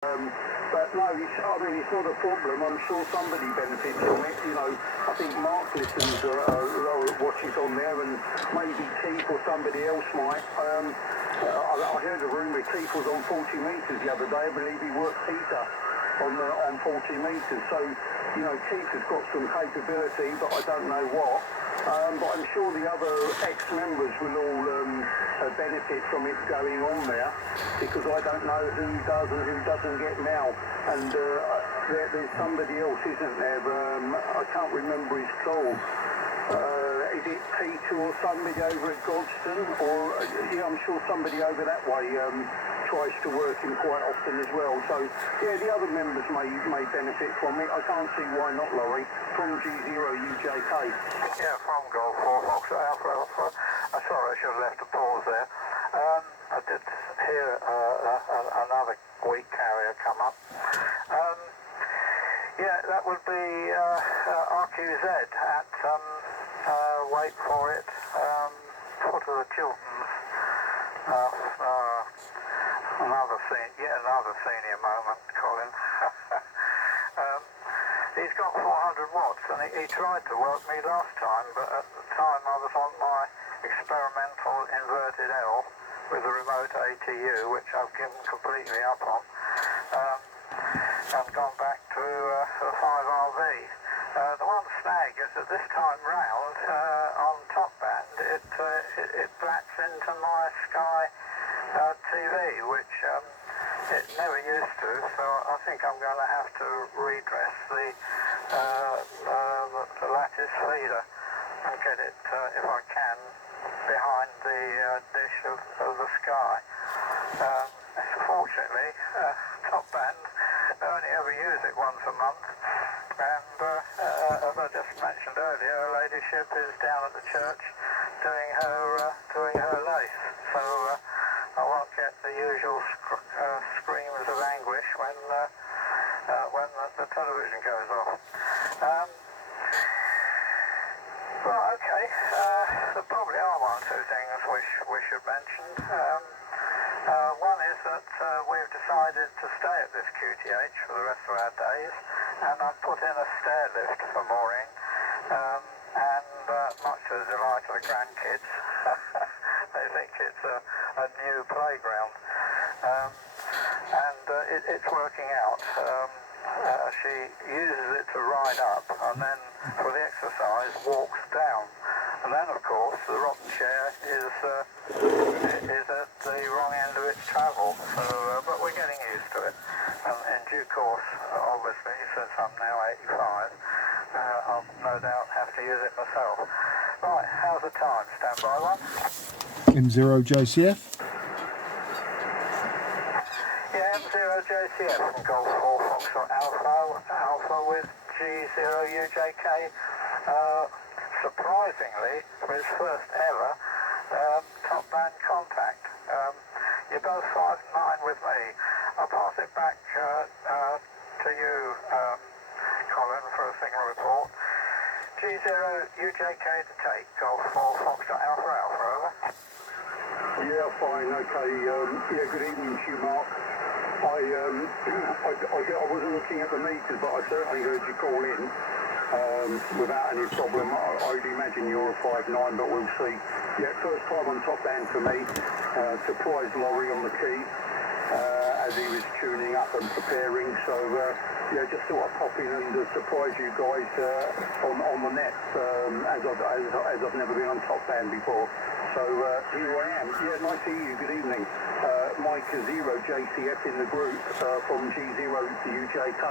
But no, I mean, it's not a problem. I'm sure somebody benefits from it. You know, I think Mark listens or watches on there, and maybe Keith or somebody else might. I heard a rumour Keith was on 40 metres the other day. I believe he worked Peter on 40 metres. So, you know, Keith has got some capability, but I don't know what. But I'm sure the other ex-members will all benefit from it going on there, because I don't know who does and who doesn't get now. And there's somebody else, isn't there? I can't remember his call. Is it Peter or somebody over at Godstone? Or, yeah, I'm sure somebody over that way tries to work him quite often as well. So, yeah, the other members may benefit from it. I can't see why not, Laurie, from G0UJK. Yeah, from Golf 4 Fox Alpha Alpha. Sorry, I should have left a pause there. I did hear another weak carrier come up. Yeah, that would be RQZ at, wait for it, foot of the Chilterns. Yet another senior moment, Colin. He's got 400 watts, and he tried to work me last time, but at the time I was on my experimental inverted L with a remote ATU, which I've given completely up on, and gone back to the 5RV. The one snag is that this time round, on top band, it blacks into my Sky TV, which it never used to, so I think I'm going to have to redress the lattice feeder and get it, if I can, behind the dish of the Sky. Fortunately, top band only ever use it once a month, and as I just mentioned earlier, her ladyship is down at the church doing her lace, so I won't get the usual screams of anguish when the television goes off. Well, okay, there probably are one or two things we should mention. One is that we've decided to stay at this QTH for the rest of our days, and I've put in a stair lift for Maureen, and much to the delight of the grandkids, they think it's a new playground, and it's working out. She uses it to ride up, and then for the exercise walks down, and then of course the rocking chair is at the wrong end of its travel, so but we're getting used to it, and in due course, obviously, since I'm now 85, I'll no doubt have to use it myself. Right, how's the time? Stand by one. M0JCF. Yeah, M0JCF from Golf 4 Foxtrot Alpha with G0UJK. Surprisingly, for his first ever top band contact. You're both 5'9" with me. I'll pass it back to you, Colin, for a signal report. G0UJK to take, Golf 4 Foxtrot Alpha Alpha, over. Yeah, fine, okay. Yeah, good evening to you, Mark. I wasn't looking at the meters, but I certainly heard you call in without any problem. I'd imagine you're a 5'9", but we'll see. Yeah, first time on top band for me. Surprised Laurie on the key as he was tuning up and preparing. So, yeah, just thought I'd pop in and surprise you guys on the net as I've never been on top band before. So here I am. Yeah, nice to hear you. Good evening. Mike 0JCF in the group from G0UJK.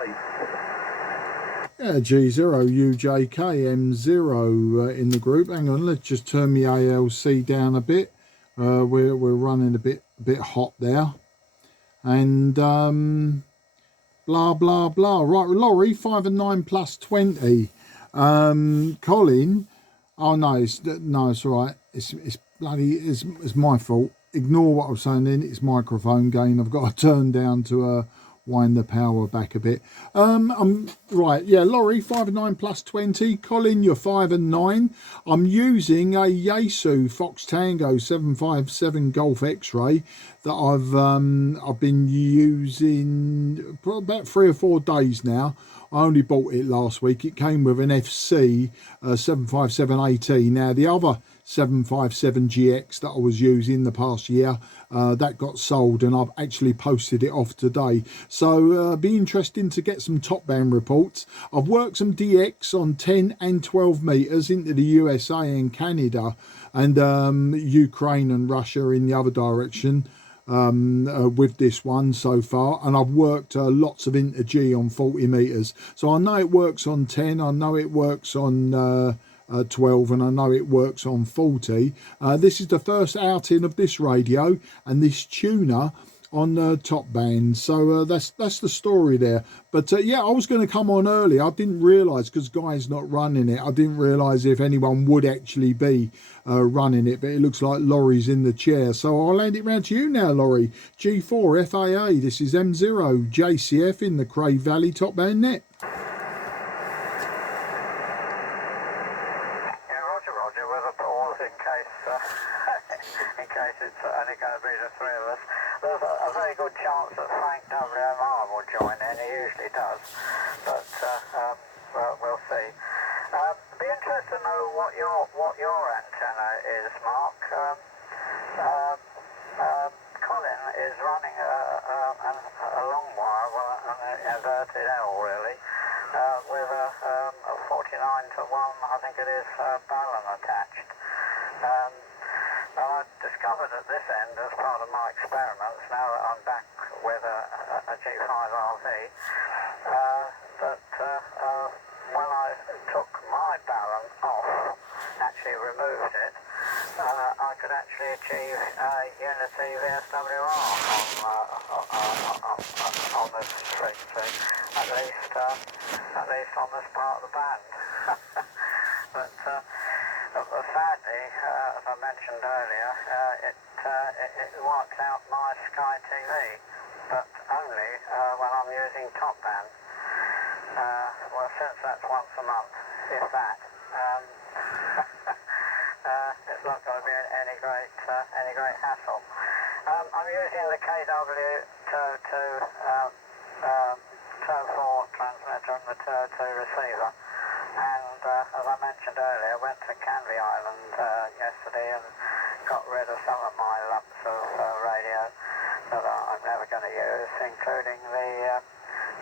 Yeah, G0UJK M0 in the group. Hang on, let's just turn the ALC down a bit. We're running a bit hot there. And blah blah blah. Right, Laurie, 5 and 9 plus 20. Colin, oh no, it's all right. It's bloody it's my fault. Ignore what I was saying then. It's microphone gain. I've got to turn down to wind the power back a bit. I'm right, yeah, Laurie 5 and 9 plus 20. Colin, you're 5 and 9. I'm using a Yaesu Fox Tango 757 Golf X-Ray that I've been using for about 3 or 4 days now. I only bought it last week. It came with an FC 757 AT. Now the other 757 GX that I was using the past year, that got sold, and I've actually posted it off today. So be interesting to get some top band reports. I've worked some DX on 10 and 12 meters into the USA and Canada, and Ukraine and Russia in the other direction. With this one so far, and I've worked lots of inter G on 40 meters, so I know it works on 10, I know it works on 12, and I know it works on 40. This is the first outing of this radio and this tuner on top band, so that's the story there. But yeah, I was going to come on early. I didn't realise, because Guy's not running it, I didn't realise if anyone would actually be running it, but it looks like Laurie's in the chair, so I'll hand it round to you now, Laurie. G4 FAA, this is M0 JCF in the Crave Valley top band net. Roger, with a pause in case it's only going to be the three of us. There's a very good chance that Frank WMR will join in. He usually does, but well, we'll see. Be interested to know what your antenna is, Mark. Colin is running a long wire, well, an inverted L really, with a 49 to 1, I think it is, balun attached. And I discovered at this end, as part of my experiments, now that I'm back with a G5RV, that when I took my balun off, actually removed it, I could actually achieve unity VSWR on this frequency, at least on this part of the band. But sadly, as I mentioned earlier, it wipes out my Sky TV, but only when I'm using top band. Well, since that's once a month, if that, it's not going to be any great hassle. I'm using the KW Turn 4 transmitter and the Turn 2 receiver. And as I mentioned earlier, I went to Canvey Island yesterday and got rid of some of my lumps of radio that I'm never going to use, including the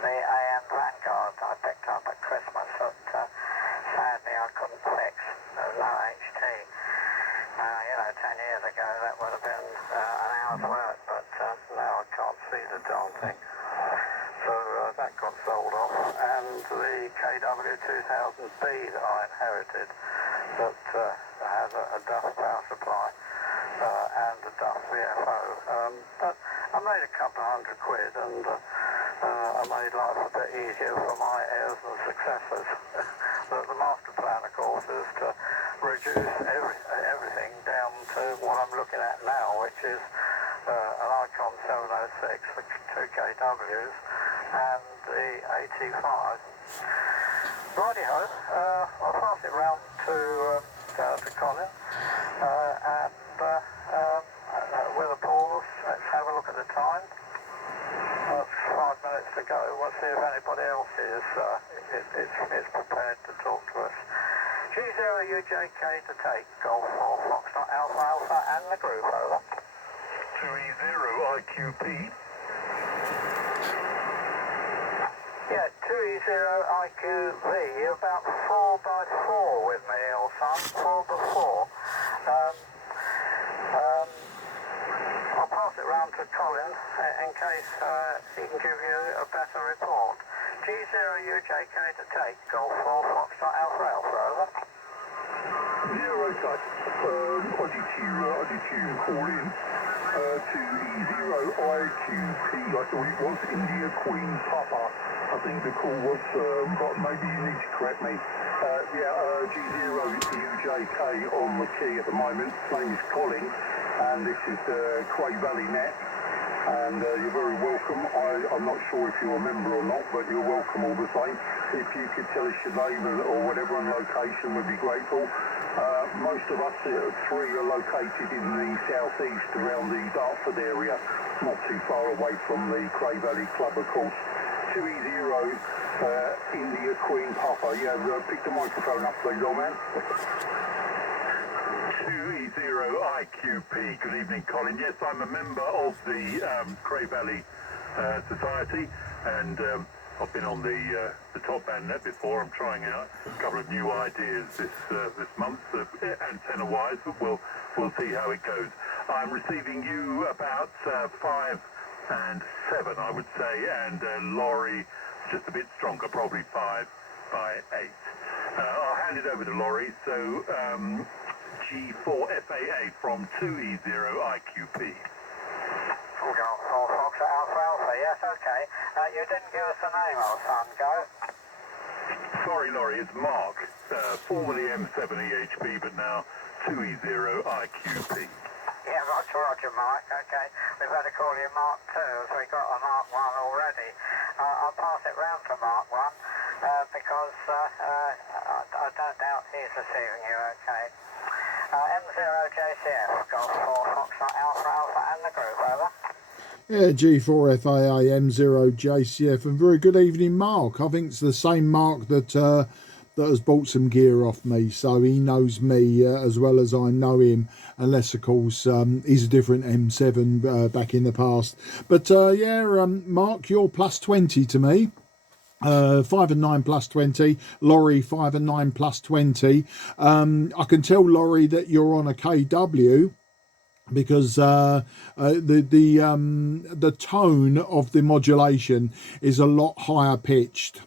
AM Vanguard I picked up at Christmas that sadly I couldn't fix. Low HT. 10 years ago that would have been an hour's work, but now I can't see the darn thing. So that got sold off, and the KW2000B that I inherited that has a Duff power supply and a Duff VFO. But I made a couple of £100, and I made life a bit easier for my heirs and successors. The master plan, of course, is to reduce everything down to what I'm looking at now, which is an Icon 706 for 2 KWs and the AT5. Righty-ho, I'll pass it round to Colin, and with a pause, let's have a look at the time. That's 5 minutes to go. We'll see if anybody else is prepared to talk to us. G0UJK to take Golf 4 Foxtrot Alpha Alpha and the group, over. 2E0 IQP. Yeah, 2E0IQV, you're about 4x4 with me, old son, 4x4. I'll pass it round to Colin in case he can give you a better report. G0UJK to take, Golf 4 Foxtrot Alpha Alpha, over. Zero touch. I did you call in to E0 IQP, I thought it was India Queen Papa. I think the call was, but maybe you need to correct me. G0 UJK on the key at the moment. Name is Colin, and this is the Crave Valley Net. and you're very welcome. I'm not sure if you're a member or not, but you're welcome all the same. If you could tell us your name or whatever and location, we'd be grateful. Most of us three are located in the southeast around the Dartford area, not too far away from the Cray Valley Club, of course. 2E0 India Queen Papa. Yeah, pick the microphone up, please, old man. 2E0 IQP. Good evening, Colin. Yes, I'm a member of the Cray Valley Society, and I've been on the top band net before. I'm trying out a couple of new ideas this month, antenna-wise, but we'll see how it goes. I'm receiving you about 5 and 7, I would say, and Laurie just a bit stronger, probably 5 by 8. I'll hand it over to Laurie. So G4FAA from 2E0 IQP. Golf 4 Fox at Alpha Alpha, yes, okay. You didn't give us a name, old son, Joe. Sorry, Laurie, it's Mark, formerly M7EHP, but now 2E0 IQP. Yeah, Roger, Mike, okay. We better call you Mark 2, as we got a Mark 1 already. I'll pass it round to Mark 1, because I don't doubt he's receiving you okay. M0JCF, Golf 4 Foxtrot Alpha Alpha and the group, over. Yeah, G4FAA M0JCF, and very good evening, Mark. I think it's the same Mark that has bought some gear off me, so he knows me as well as I know him, unless of course he's a different M7 back in the past. But yeah, Mark, you're plus 20 to me. 5 and 9 plus 20. Laurie 5 and 9 plus 20. I can tell Laurie that you're on a KW, because the tone of the modulation is a lot higher pitched.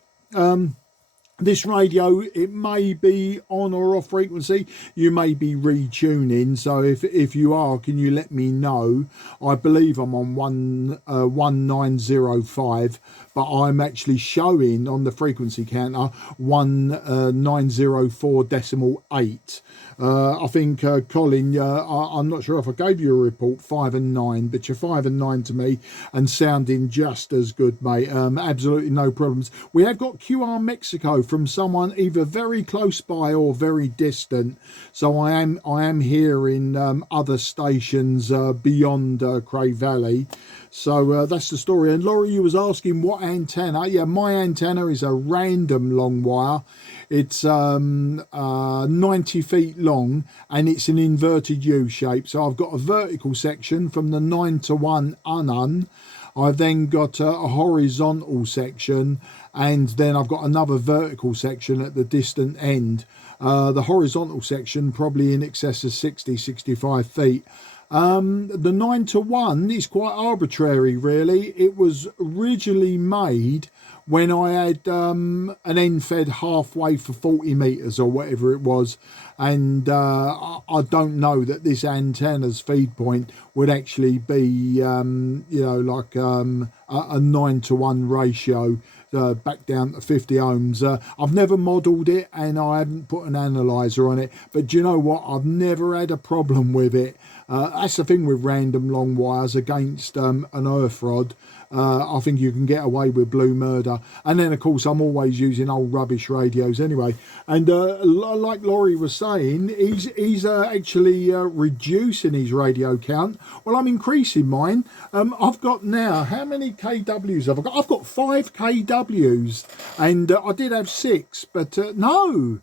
This radio, it may be on or off frequency. You may be retuning. So if you are, can you let me know? I believe I'm on 1905, but I'm actually showing on the frequency counter 1904.8. I think, Colin, I'm not sure if I gave you a report, 5 and 9, but you're 5 and 9 to me and sounding just as good, mate. Absolutely no problems. We have got QR Mexico from someone either very close by or very distant. So I am hearing other stations beyond Cray Valley. So that's the story. And Laurie, you was asking what antenna. Yeah, my antenna is a random long wire. It's 90 feet long, and it's an inverted U shape. So I've got a vertical section from the 9-to-1 unun. I've then got a horizontal section, and then I've got another vertical section at the distant end. The horizontal section probably in excess of 65 feet. The 9-to-1 is quite arbitrary, really. It was originally made when I had an end fed halfway for 40 metres or whatever it was, and I don't know that this antenna's feed point would actually be you know, like a 9-to-1 ratio back down to 50 ohms. I've never modelled it, and I haven't put an analyzer on it, but do you know what, I've never had a problem with it. That's the thing with random long wires against an earth rod. I think you can get away with blue murder. And then, of course, I'm always using old rubbish radios anyway. And like Laurie was saying, he's actually reducing his radio count. Well, I'm increasing mine. I've got now, how many KWs have I got? I've got 5 KWs. And I did have 6, but no,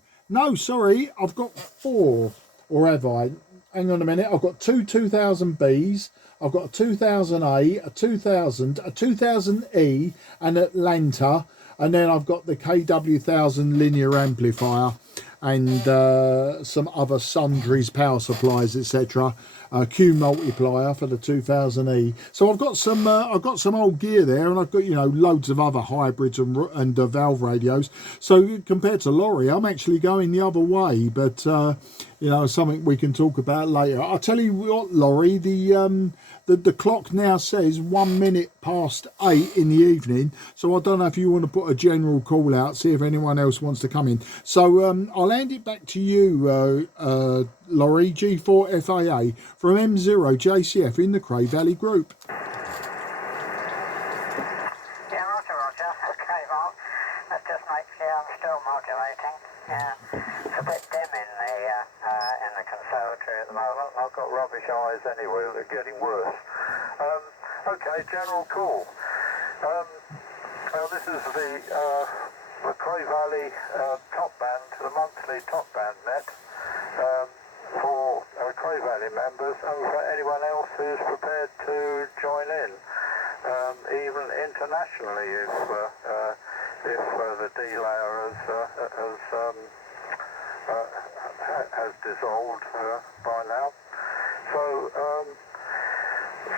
sorry, I've got 4. Or have I? Hang on a minute. I've got 2 2000Bs. I've got a 2000A, a 2000, a 2000E, and Atlanta, and then I've got the KW1000 linear amplifier, and some other sundries, power supplies, etc. Q multiplier for the 2000E. So I've got some old gear there, and I've got, you know, loads of other hybrids and valve radios. So compared to Laurie, I'm actually going the other way, but you know, something we can talk about later. I'll tell you what, Laurie, the clock now says 1 minute past 8 in the evening, so I don't know if you want to put a general call out, see if anyone else wants to come in. So I'll hand it back to you, Laurie, G4FAA from M0JCF in the Cray Valley Group. Roger. Okay, Mark. Let's just make sure I'm still modulating. Yeah, it's a bit dim in the conservatory at the moment. I've got rubbish eyes anyway. They're getting worse. Okay, general call. This is the Cray Valley top band, the monthly top band net for Cray Valley members and for anyone else who's prepared to join in, even internationally if the D-layer has dissolved by now. So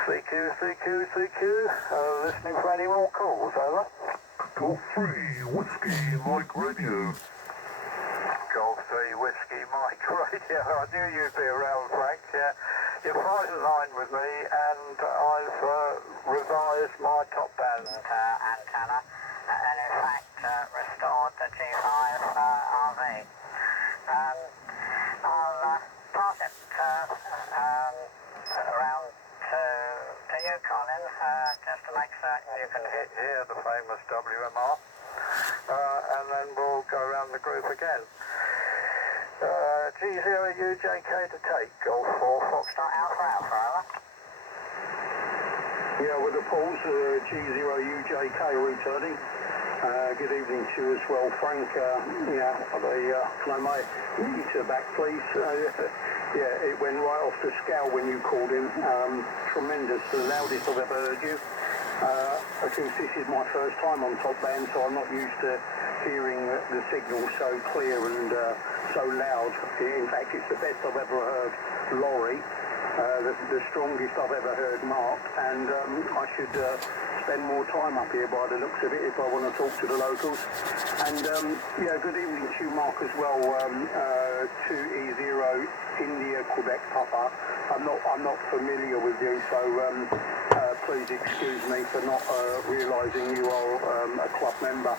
CQ, listening for any more calls, over. Golf 3, Whiskey, Mike Radio. Golf 3 Whiskey Mike Radio. I knew you'd be around, Frank. Yeah. You're right in line with me, and I've revised my top band antenna, and in fact restored the G5 RV. I'll pass it around to you, Colin, just to make certain you can hear the famous WMR, and then we'll go around the group again. G0UJK to take, Golf 4, Foxtrot Alpha, over. Yeah, with the pause, G0UJK returning. Good evening to you as well, Frank. Can I meter back, please? Yeah, it went right off the scale when you called in. Tremendous, the loudest I've ever heard you. Of course, this is my first time on top band, so I'm not used to hearing the signal so clear and so loud. In fact, it's the best I've ever heard Laurie, the strongest I've ever heard Mark, and I should spend more time up here by the looks of it if I want to talk to the locals. And yeah, good evening to you, Mark, as well. 2E0 India Quebec Papa. I'm not familiar with you, so please excuse me for not realising you are a club member.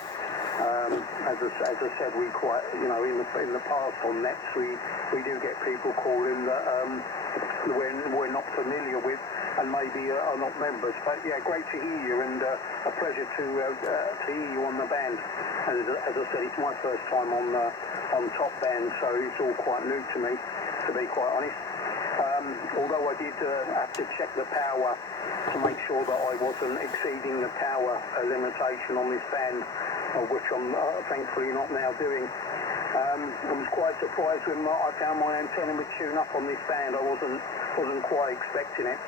As I said, we quite, in the past on nets, we do get people calling that we're not familiar with and maybe are not members. But yeah, great to hear you, and a pleasure to hear you on the band. And as I said, it's my first time on top band, so it's all quite new to me, to be quite honest. Although I did have to check the power to make sure that I wasn't exceeding the power limitation on this band, which I'm thankfully not now doing. I was quite surprised when I found my antenna would tune up on this band. I wasn't quite expecting it.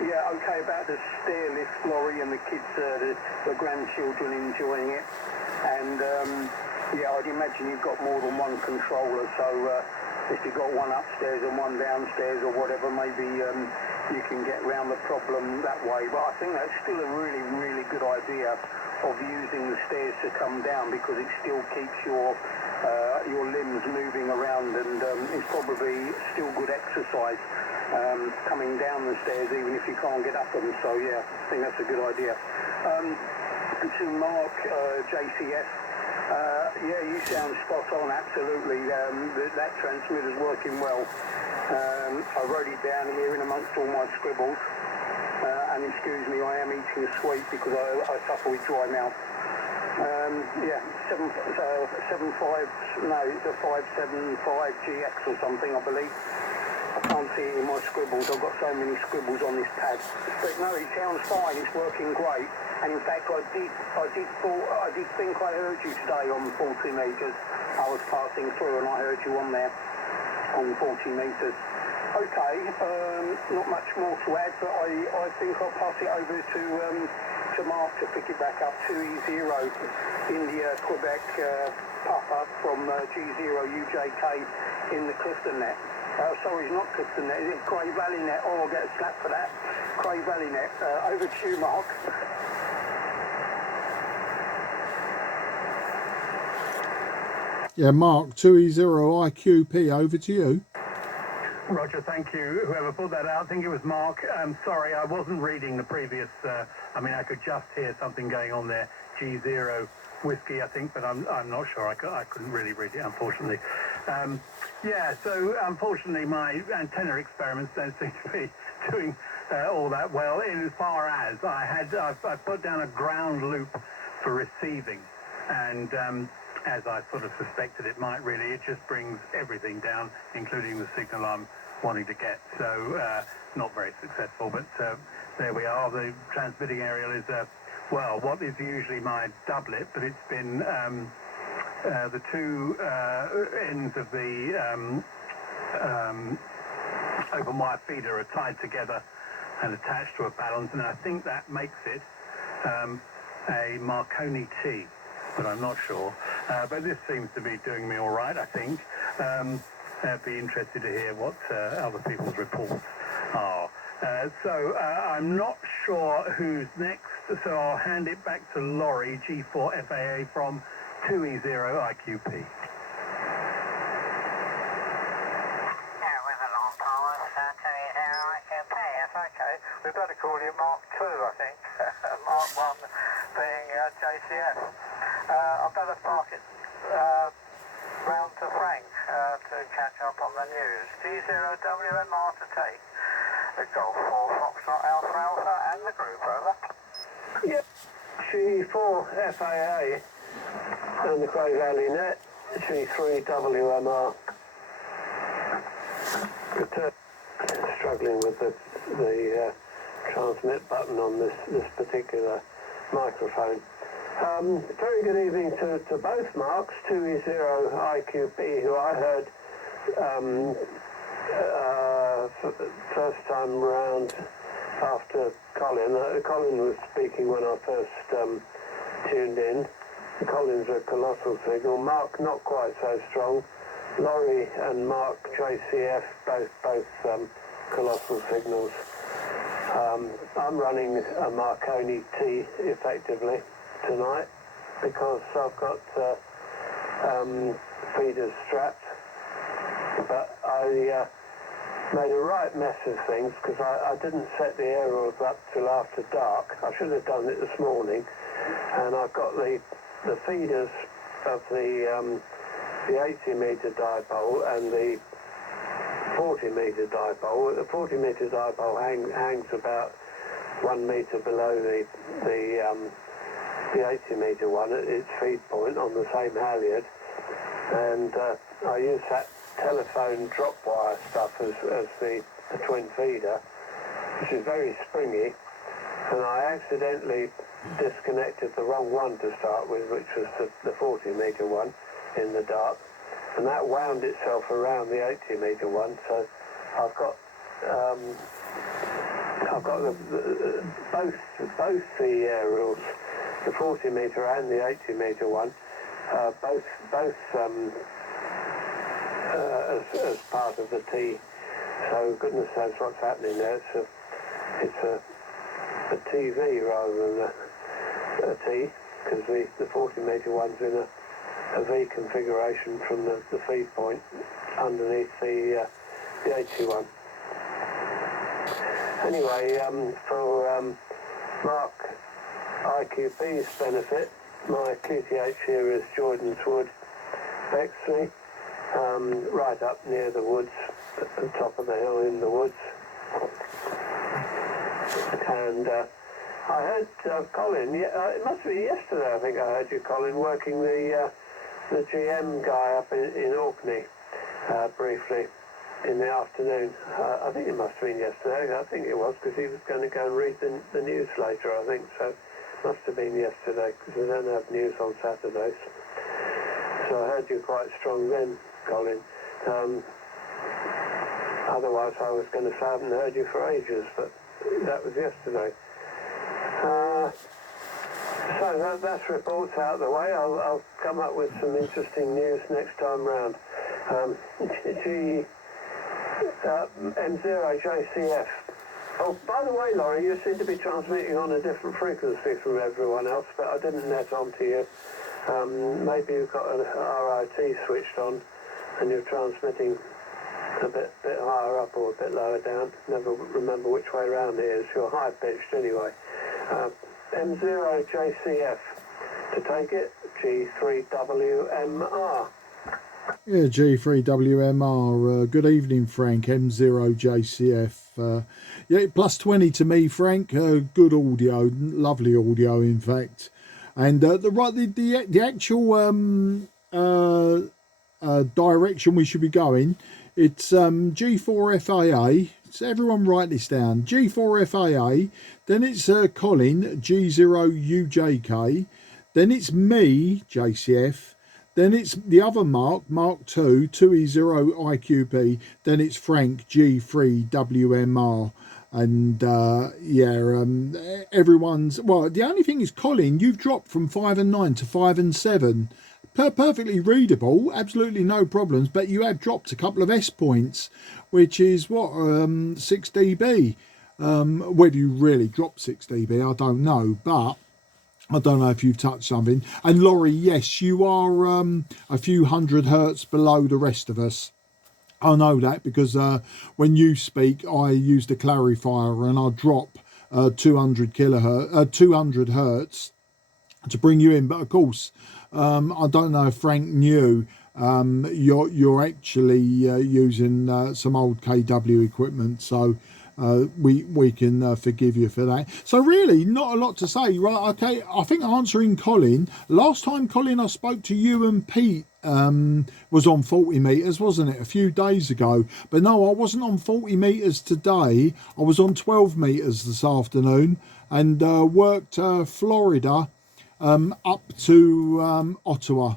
Yeah, okay, about the stair lift, Laurie, and the kids, the grandchildren enjoying it. And yeah, I'd imagine you've got more than one controller, so if you've got one upstairs and one downstairs or whatever, maybe you can get around the problem that way. But I think that's still a really, really good idea of using the stairs to come down, because it still keeps your limbs moving around, and it's probably still good exercise coming down the stairs, even if you can't get up them. So yeah, I think that's a good idea. To Mark, JCS, yeah, you sound spot on, absolutely. That transmitter's working well. I wrote it down here in amongst all my scribbles. And excuse me, I am eating a sweet because I suffer with dry mouth. Yeah, 575GX or something, I believe. I can't see it in my scribbles. I've got so many scribbles on this pad. But no, it sounds fine. It's working great. And in fact, I did think I heard you today on 40 metres. I was passing through and I heard you on there on 40 metres. Okay, not much more to add, but I think I'll pass it over to Mark to pick it back up. 2E0 India Quebec Papa from G0UJK in the Clifton net. Sorry, it's not Clifton net, it's Cray Valley net. Oh, I'll get a slap for that. Cray Valley net. Over to you, Mark. Yeah, Mark, 2E0IQP, over to you. Roger, thank you. Whoever put that out, I think it was Mark. Sorry, I wasn't reading the previous, I could just hear something going on there. G0 Whiskey, I think, but I'm not sure. I couldn't really read it, unfortunately. Yeah, so unfortunately my antenna experiments don't seem to be doing all that well, in as far as I put down a ground loop for receiving, and as I sort of suspected it might really, it just brings everything down, including the signal I'm wanting to get. So not very successful, but there we are. The transmitting aerial is well, what is usually my doublet, but it's been the two ends of the open wire feeder are tied together and attached to a balance, and I think that makes it a Marconi T, but I'm not sure. But this seems to be doing me all right, I think. I'd be interested to hear what other people's reports are. So I'm not sure who's next, so I'll hand it back to Laurie, G4 FAA from 2E0 IQP. Yeah, with the long powers, 2E0 IQP, yes, okay. We better call you Mark 2, I think. Mark 1 being JCF. I better park it round to Frank to catch up on the news. G0WMR to take. The Golf 4 Foxtrot Alpha Alpha and the group, over. Yep, G4 FAA and the Cray Valley Net, G3 WMR. Struggling with the transmit button on this particular microphone. Very good evening to both Marks, 2E0 IQP, who I heard first time round after Colin. Colin was speaking when I first tuned in. Colin's a colossal signal. Mark not quite so strong. Laurie and Mark JCF both colossal signals. I'm running a Marconi T effectively tonight because I've got feeders strapped, but I made a right mess of things because I didn't set the aerials up till after dark. I should have done it this morning, and I've got the feeders of the 80 metre dipole and the 40 metre dipole. The 40 metre dipole hangs about 1 metre below the 80 metre one at its feed point on the same halyard, and I use that telephone drop wire stuff as the twin feeder, which is very springy, and I accidentally disconnected the wrong one to start with, which was the 40 metre one in the dark, and that wound itself around the 80 metre one. So I've got both the aerials, the 40 metre and the 80 metre one, both as part of the T. So goodness knows what's happening there. It's a TV rather than a T, because the 40 metre one's in a V configuration from the feed point underneath the 80 one. Anyway, for Mark IQP's benefit, my QTH here is Jordan's Wood, Bexley, right up near the woods, at the top of the hill in the woods. And I heard Colin, it must be yesterday I think I heard you, Colin, working the GM guy up in Orkney briefly in the afternoon. I think it must have been yesterday. I think it was, because he was going to go and read the news later, I think. So it must have been yesterday, because we don't have news on Saturdays. So I heard you quite strong then, Colin. Otherwise I was going to say I haven't heard you for ages, but that was yesterday. So that's reports out of the way. I'll come up with some interesting news next time round. M0JCF. Oh, by the way, Laurie, you seem to be transmitting on a different frequency from everyone else, but I didn't net onto you. Maybe you've got an RIT switched on and you're transmitting a bit higher up or a bit lower down. Never remember which way around it is. You're high pitched anyway. M0JCF to take it, G3WMR. Yeah, G3WMR. Good evening, Frank. M0JCF. Yeah, plus 20 to me, Frank. Good audio, lovely audio, in fact. And the actual direction we should be going, it's G4FAA. So everyone write this down. G4FAA. Then it's Colin, G0UJK. Then it's me, JCF. Then it's the other Mark 2, 2E0IQP. Then it's Frank, G3WMR. And everyone's, well, the only thing is, Colin, you've dropped from 5 and 9 to 5 and 7. Perfectly readable, absolutely no problems, but you have dropped a couple of S points, which is 6 dB. Whether you really dropped 6 dB, I don't know, but I don't know if you've touched something. And Laurie, yes, you are a few hundred hertz below the rest of us. I know that because when you speak, I use the clarifier and I drop 200 hertz to bring you in. But of course, I don't know if Frank knew you're actually using some old KW equipment, so we can forgive you for that. So really not a lot to say, right? Okay, I think answering Colin, last time, Colin, I spoke to you and Pete was on 40 meters, wasn't it, a few days ago? But no, I wasn't on 40 meters today. I was on 12 meters this afternoon and worked Florida up to Ottawa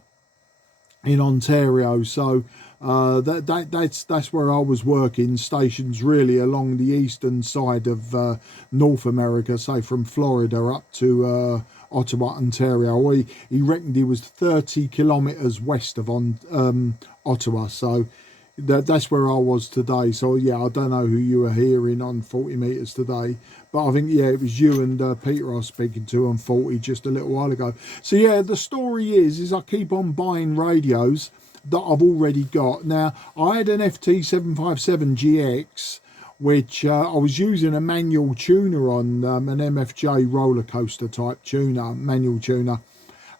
in Ontario. So that's where I was working, stations really along the eastern side of North America, say from Florida up to Ottawa, Ontario. He reckoned he was 30 kilometres west of Ottawa, so that's where I was today. So yeah, I don't know who you were hearing on 40 meters today, but I think yeah, it was you and Peter I was speaking to on 40 just a little while ago. So yeah, the story is I keep on buying radios that I've already got. Now I had an FT757GX which I was using a manual tuner on, an MFJ roller coaster type tuner, manual tuner,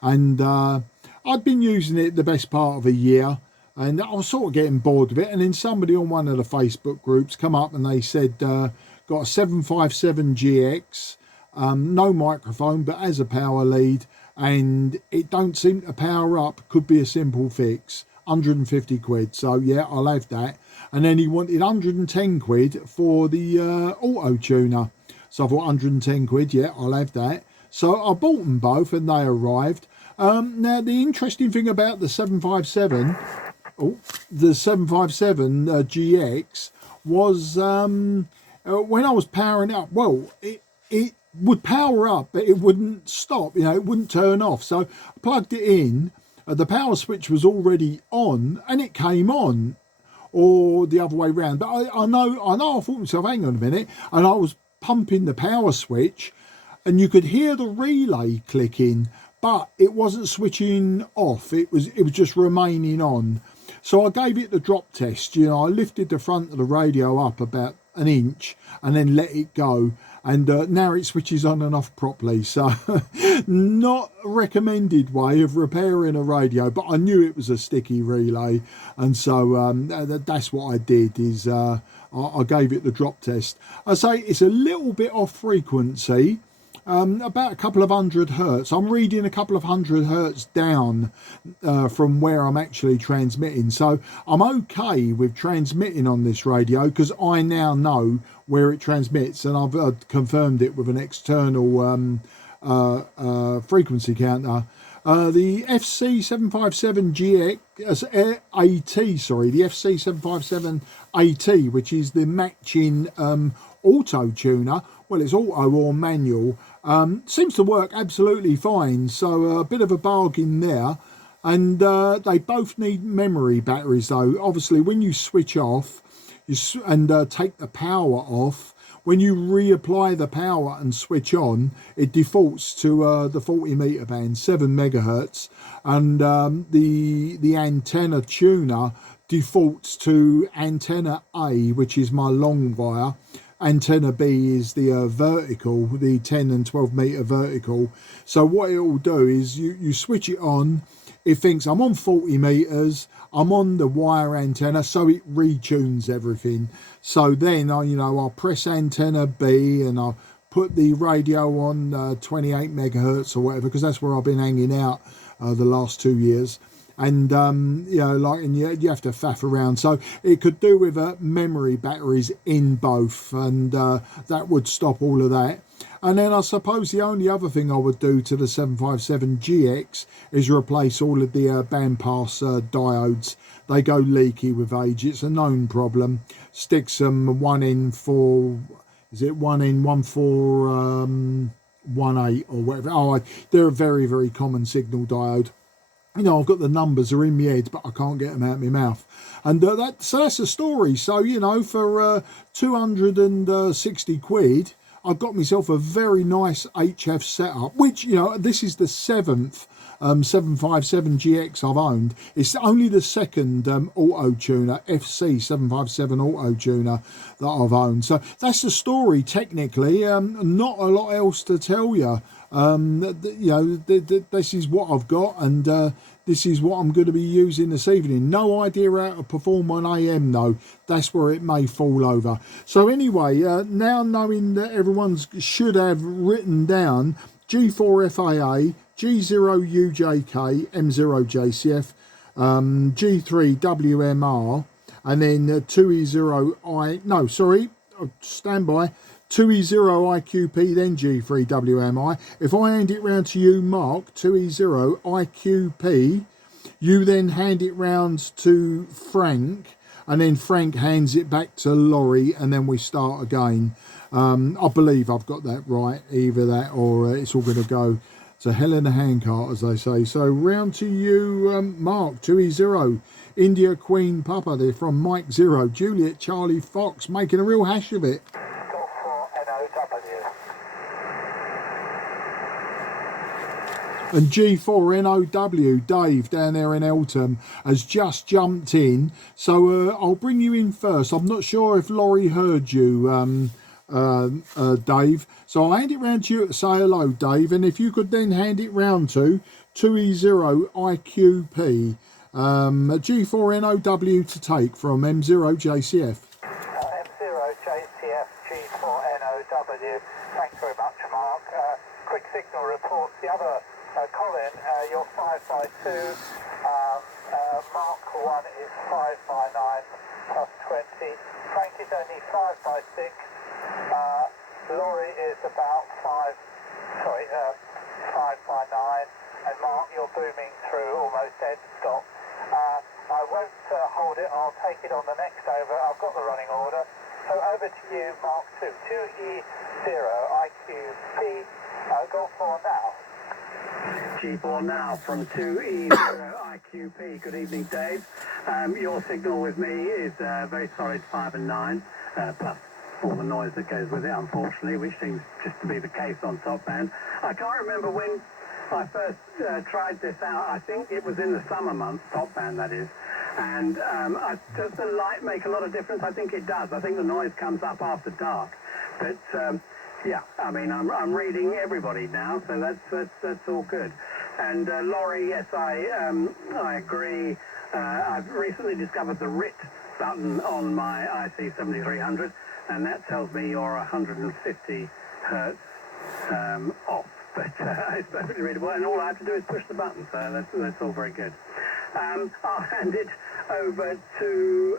and I'd been using it the best part of a year, and I was sort of getting bored of it. And then somebody on one of the Facebook groups come up and they said, got a 757GX, no microphone, but as a power lead, and it don't seem to power up, could be a simple fix, 150 quid. So yeah, I'll have that. And then he wanted 110 quid for the auto tuner. So I thought 110 quid, yeah, I'll have that. So I bought them both and they arrived. Now the interesting thing about the 757, GX was when I was powering up, well, it would power up, but it wouldn't stop, it wouldn't turn off. So I plugged it in, the power switch was already on and it came on, or the other way round. But I thought to myself, hang on a minute, and I was pumping the power switch and you could hear the relay clicking, but it wasn't switching off, it was just remaining on. So I gave it the drop test. I lifted the front of the radio up about an inch and then let it go, and now it switches on and off properly. So not a recommended way of repairing a radio, but I knew it was a sticky relay, and so that's what I did, is I gave it the drop test. I say it's a little bit off frequency, about a couple of hundred hertz. I'm reading a couple of hundred hertz down from where I'm actually transmitting. So I'm okay with transmitting on this radio because I now know where it transmits, and I've confirmed it with an external frequency counter. The FC757GX AT, the FC757 AT, which is the matching auto tuner. Well, it's auto or manual. Seems to work absolutely fine. So a bit of a bargain there. And they both need memory batteries though. Obviously, when you switch off and take the power off, when you reapply the power and switch on, it defaults to the 40 meter band, 7 megahertz, and the antenna tuner defaults to antenna A, which is my long wire. Antenna B is the vertical, the 10 and 12 meter vertical. So what it will do is you switch it on, it thinks I'm on 40 meters, I'm on the wire antenna, so it retunes everything. So then I'll press antenna B and I'll put the radio on 28 megahertz or whatever, because that's where I've been hanging out the last 2 years. And and you have to faff around. So it could do with memory batteries in both, and that would stop all of that. And then I suppose the only other thing I would do to the 757GX is replace all of the bandpass diodes. They go leaky with age. It's a known problem. Stick some 1N1418 or whatever. They're a very, very common signal diode. I've got the numbers are in my head, but I can't get them out of my mouth. And that's the story. So, for 260 quid, I've got myself a very nice HF setup, which, this is the 7th 757GX I've owned. It's only the second auto tuner, FC 757 auto tuner, that I've owned. So that's the story technically. Not a lot else to tell you. This is what I've got, and this is what I'm going to be using this evening. No idea how to perform on AM though. That's where it may fall over. So anyway, now knowing that everyone should have written down G4FAA, G0UJK, M0JCF, G3WMR, and then 2E0IQP, then G3WMI. If I hand it round to you, Mark, 2E0IQP, you then hand it round to Frank, and then Frank hands it back to Laurie, and then we start again. I believe I've got that right, either that or it's all going to go to hell in a handcart, as they say. So round to you, Mark, 2E0, India Queen Papa. They're from Mike 0, Juliet Charlie Fox, making a real hash of it. And G4NOW, Dave, down there in Eltham, has just jumped in. So I'll bring you in first. I'm not sure if Laurie heard you, Dave. So I'll hand it round to you to say hello, Dave. And if you could then hand it round to 2E0IQP, G4NOW to take from M0JCF. M0JCF, G4NOW. Thanks very much, Mark. Quick signal reports. The other Colin, you're 5x2, Mark 1 is 5x9 plus 20, Frank is only 5x6, Laurie is about 5x9, and Mark, you're booming through almost dead stop. I won't hold it, I'll take it on the next over. I've got the running order, so over to you, Mark 2, 2E0IQP, go for now. G4 now from 2E0IQP. Good evening, Dave. Your signal with me is very solid 5 and 9, plus all the noise that goes with it, unfortunately, which seems just to be the case on top band. I can't remember when I first tried this out. I think it was in the summer months, top band that is. And does the light make a lot of difference? I think it does. I think the noise comes up after dark. But yeah, I mean, I'm reading everybody now, so that's all good. And Laurie, yes, I agree. I've recently discovered the RIT button on my IC7300, and that tells me you're 150 hertz off. But it's perfectly readable, and all I have to do is push the button, so that's all very good. I'll hand it over to.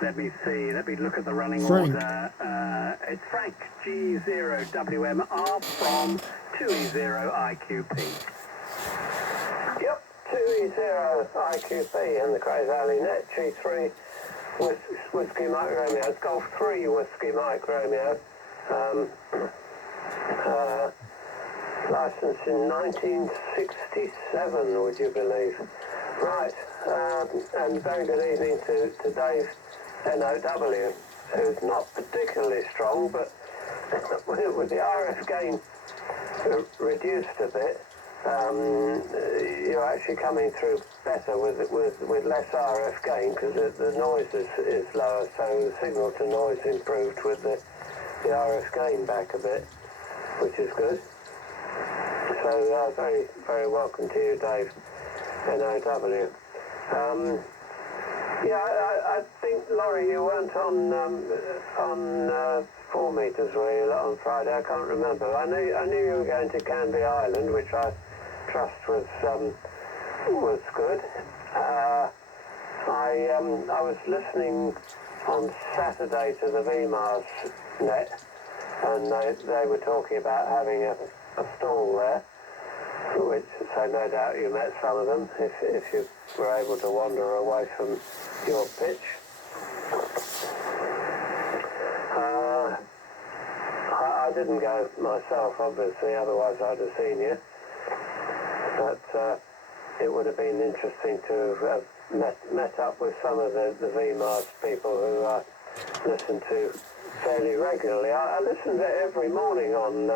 Let me see, let me look at the running order. It's Frank, G0WMR from 2E0IQP. Yep, 2E0IQP and the Cray Valley Net, G3 Whiskey Mike Romeo, Golf 3 Whiskey Mike Romeo. Licensed in 1967, would you believe? Right, and very good evening to Dave NOW, who's not particularly strong, but with the RF gain reduced a bit, you're actually coming through better with less RF gain, because the noise is lower, so the signal to noise improved with the RF gain back a bit, which is good. So very, very welcome to you, Dave, NOW. Yeah, I think, Laurie, you weren't on 4 metres, were you, on Friday? I can't remember. I knew you were going to Canby Island, which I trust was good. I was listening on Saturday to the VMARS net, and they were talking about having a stall there, which, so no doubt you met some of them if you were able to wander away from your pitch. I didn't go myself, obviously, otherwise I'd have seen you. But it would have been interesting to have met up with some of the VMARS people who I listen to fairly regularly. I listen to it every morning on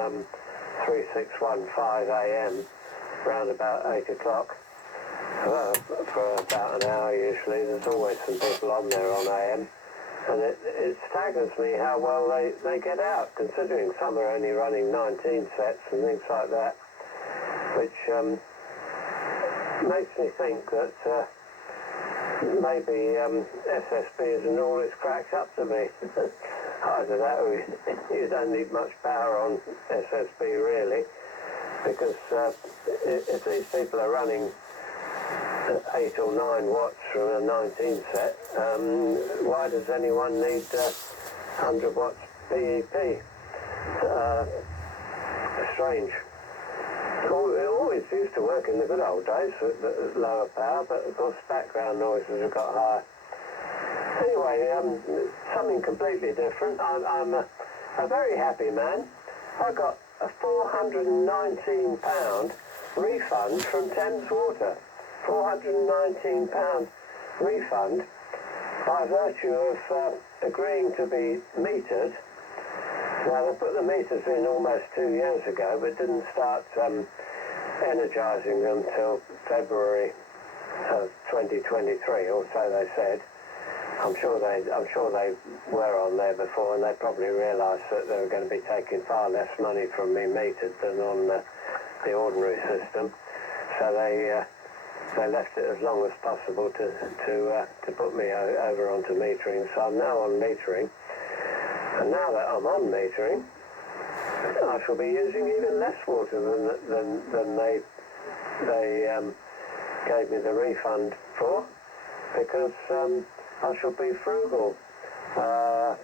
3615 AM, round about 8 o'clock, for about an hour usually. There's always some people on there on AM. And it staggers me how well they get out, considering some are only running 19 sets and things like that, which makes me think that maybe SSB isn't all it's cracked up to be. I don't know, you don't need much power on SSB really, because if these people are running 8 or 9 watts from a 19 set, why does anyone need 100 watts BEP? Strange. It always used to work in the good old days with lower power, but of course background noises have got higher. Anyway, something completely different. I'm a very happy man. I got a £419 refund from Thames Water. £419 refund by virtue of agreeing to be metered. Now, they put the meters in almost 2 years ago, but didn't start energising them till February of 2023, or so they said. I'm sure they were on there before, and they probably realised that they were going to be taking far less money from me metered than on the ordinary system. So they left it as long as possible to put me over onto metering. So I'm now on metering, and now that I'm on metering, I shall be using even less water than they gave me the refund for, because I shall be frugal as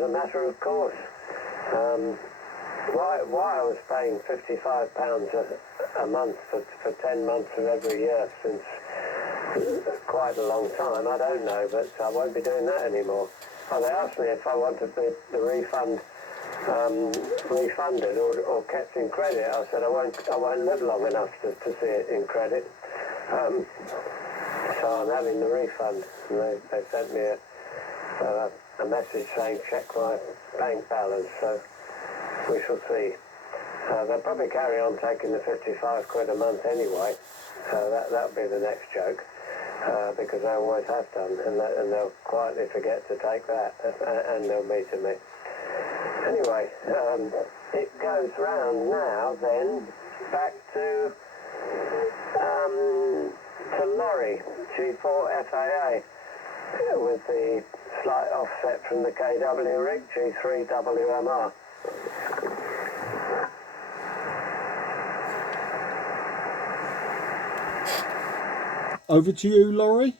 a matter of course. Why I was paying £55 a month for 10 months of every year since quite a long time, I don't know, but I won't be doing that anymore. Well, they asked me if I wanted the refund refunded or kept in credit. I said I won't live long enough to see it in credit. So I'm having the refund, and they sent me a message saying check my bank balance. So we shall see. They'll probably carry on taking the 55 quid a month anyway. That'll be the next joke, because they always have done, and they'll quietly forget to take that, and they'll meter me. Anyway, it goes round now then back to Laurie, G4FAA, with the slight offset from the KW rig, G3WMR. Over to you, Laurie.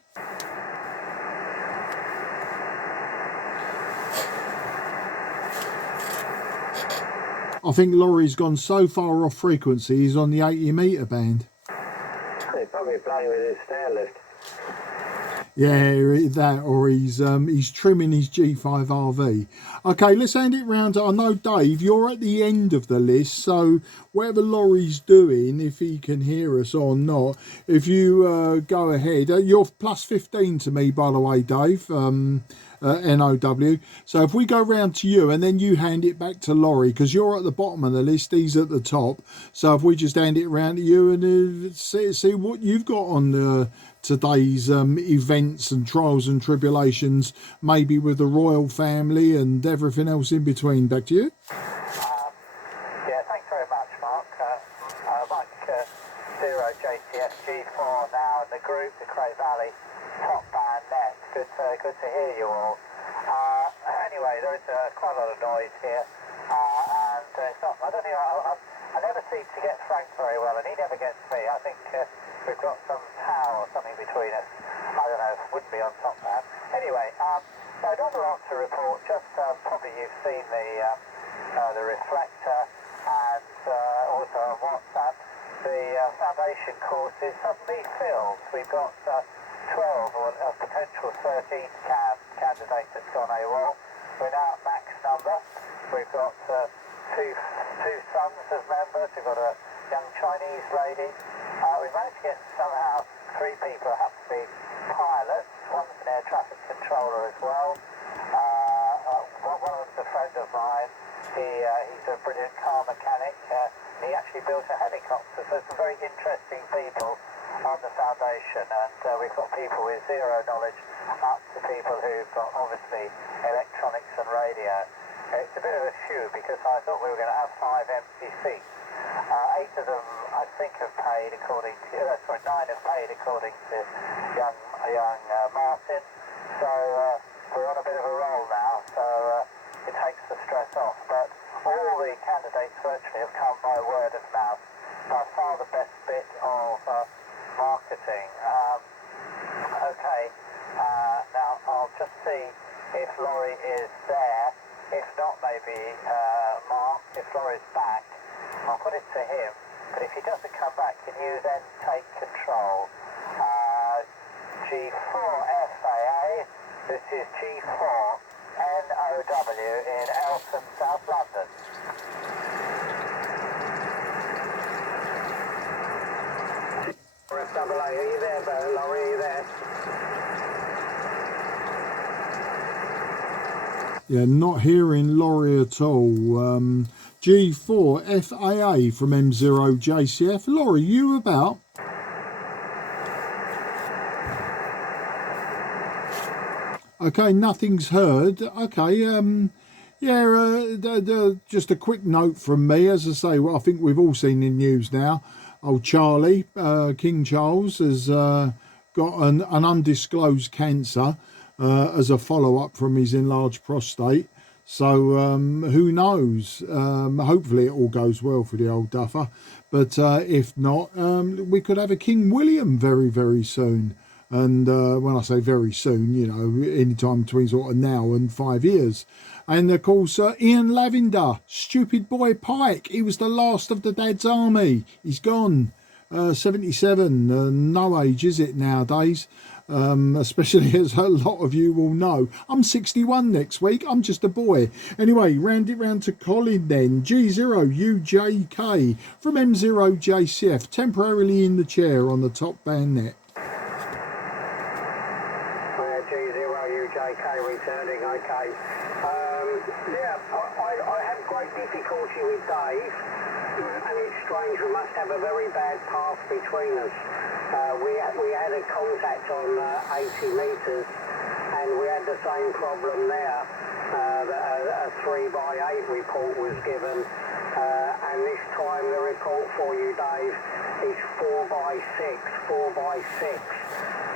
I think Laurie's gone so far off frequency, he's on the 80 metre band. He's probably playing with his stair lift. Yeah, that, or he's trimming his G5 RV. Okay, let's hand it round to, I know, Dave, you're at the end of the list, so whatever Laurie's doing, if he can hear us or not, if you go ahead, you're plus 15 to me, by the way, Dave, NOW. So if we go round to you and then you hand it back to Laurie, because you're at the bottom of the list, he's at the top. So if we just hand it round to you and see what you've got on today's events and trials and tribulations, maybe with the royal family and everything else in between. Back to you. Yeah, thanks very much, Mark. Mike 0 JCF G4 now in the group, the Cray Valley top band net. Good to hear you all. Anyway, there is quite a lot of noise here, and it's not, I don't think I never seem to get Frank very well, and he never gets me. I think we've got some power or something between us. I don't know, wouldn't be on top band. Anyway, so another answer report, just probably you've seen the reflector, and also on WhatsApp, the foundation course is suddenly filled. We've got 12 or a potential 13 candidates that's gone AWOL. We're now at max number. We've got two sons as members. We've got a young Chinese lady. We've managed to get somehow 3 people who happen to be pilots. One's an air traffic controller as well. One of them's a friend of mine. He's a brilliant car mechanic. He actually built a helicopter. So some very interesting people on the foundation, and we've got people with zero knowledge up to people who've got obviously electronics and radio. It's a bit of a few because I thought we were going to have 5 empty seats. 8 of them I think have paid according to, 9 have paid according to young Martin. So we're on a bit of a roll now, so it takes the stress off. But all the candidates virtually have come by word of mouth. By far the best bit of marketing. Okay, now I'll just see if Laurie is there. If not, maybe Mark, if Laurie's back, I'll put it to him. But if he doesn't come back, can you then take control? G4FAA, this is G4NOW in Eltham, South London. FAA, are you there, Laurie? Are you there? Yeah, not hearing Laurie at all. G4 FAA from M0 JCF. Laurie, you about? Okay, nothing's heard. Okay, just a quick note from me. As I say, well, I think we've all seen in news now. Old Charlie, King Charles, has got an undisclosed cancer as a follow-up from his enlarged prostate. So who knows? Hopefully it all goes well for the old duffer. But if not, we could have a King William very, very soon. And when I say very soon, you know, any time between sort of now and 5 years. And of course, Ian Lavender, stupid boy Pike. He was the last of the Dad's Army. He's gone. 77, no age is it nowadays, especially as a lot of you will know. I'm 61 next week, I'm just a boy. Anyway, round it round to Colin then. G0UJK from M0 JCF, temporarily in the chair on the top band net. G0UJK returning, okay. I had great difficulty with Dave. And it's strange, we must have a very bad path between us. We had a contact on 80 metres and we had the same problem there. A 3x8 report was given and this time the report for you, Dave, is 4x6.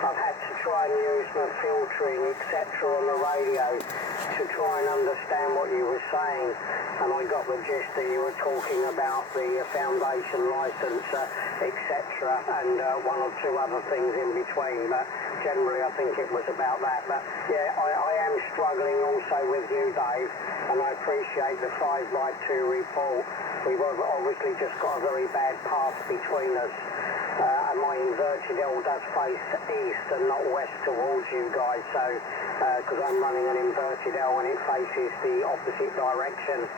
I've had to try and use my filtering, etc. on the radio to try and understand what you were saying. And I got the gist that you were talking about the foundation licence, etc. and 1 or 2 other things in between. But generally I think it was about that. But yeah, I am struggling also with you, Dave, and I appreciate the 5x2 report. We've obviously just got a very bad path between us. And my inverted L does face east and not west towards you guys, so because I'm running an inverted L and it faces the opposite direction.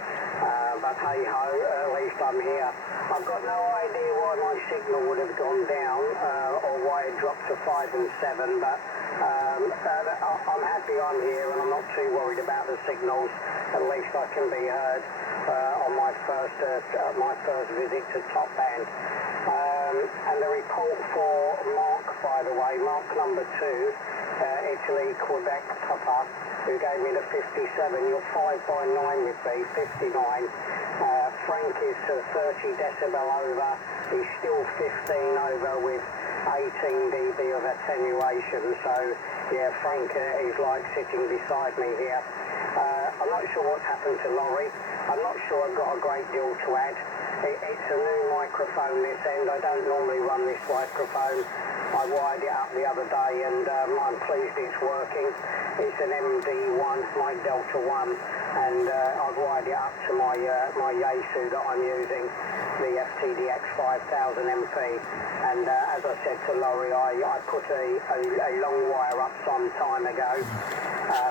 But hey ho, at least I'm here. I've got no idea why my signal would have gone down or why it dropped to 5 and 7, but I'm happy I'm here and I'm not too worried about the signals. At least I can be heard on my first visit to top band. And the report for Mark, by the way, Mark number 2, Italy, Quebec, Papa, who gave me the 57. Your 5x9 would be 59, Frank is 30 decibel over. He's still 15 over with 18 dB of attenuation. So yeah, Frank is like sitting beside me here. I'm not sure what's happened to Laurie. I'm not sure I've got a great deal to add. It's a new microphone this end. I don't normally run this microphone. I wired it up the other day and I'm pleased it's working. It's an MD1, my Delta 1, and I've wired it up to my Yaesu that I'm using, the FTDX 5000 MP. And as I said to Laurie, I put a long wire up some time ago,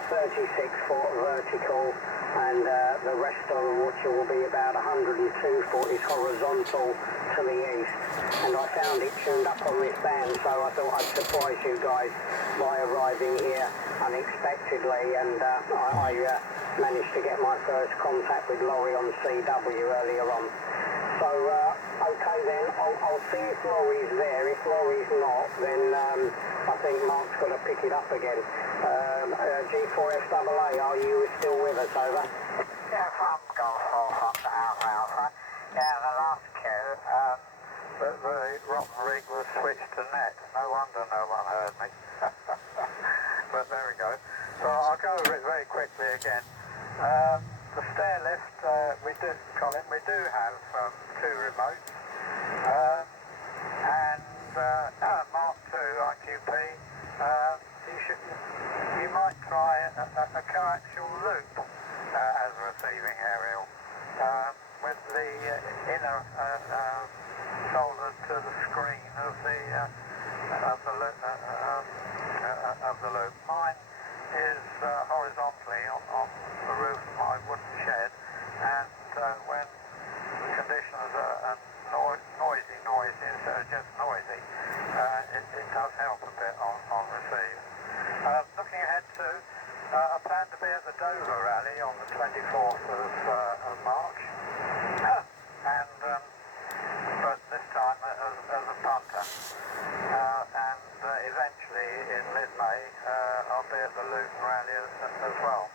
36-foot vertical, and the rest of which will be about 102 foot is horizontal to the east. And I found it tuned up on this band, so I thought I'd surprise you guys by arriving here unexpectedly, and I managed to get my first contact with Laurie on CW earlier on. So, okay then, I'll see if Laurie's there. If Laurie's not, then I think Mark's got to pick it up again. G4FAA, are you still with us, over? Yes, I'm Golf Alpha Alpha. Yeah, the last cue, the rotten rig was switched to net. No wonder no one heard me. But there we go. So I'll go over it very quickly again. The stair lift, Colin, we do have 2 remotes. And Mark II IQP, you might try a coaxial loop as a receiving aerial with the inner soldered to the screen of the loop. Mine is horizontally on the roof of my wooden shed, and when conditions are noisy instead of just noisy, it does help a bit on receive. Looking ahead to, I plan to be at the Dover Rally on the 24th of March, and but this time as a punter, and eventually in mid-May I'll be at the Luton Rally as well.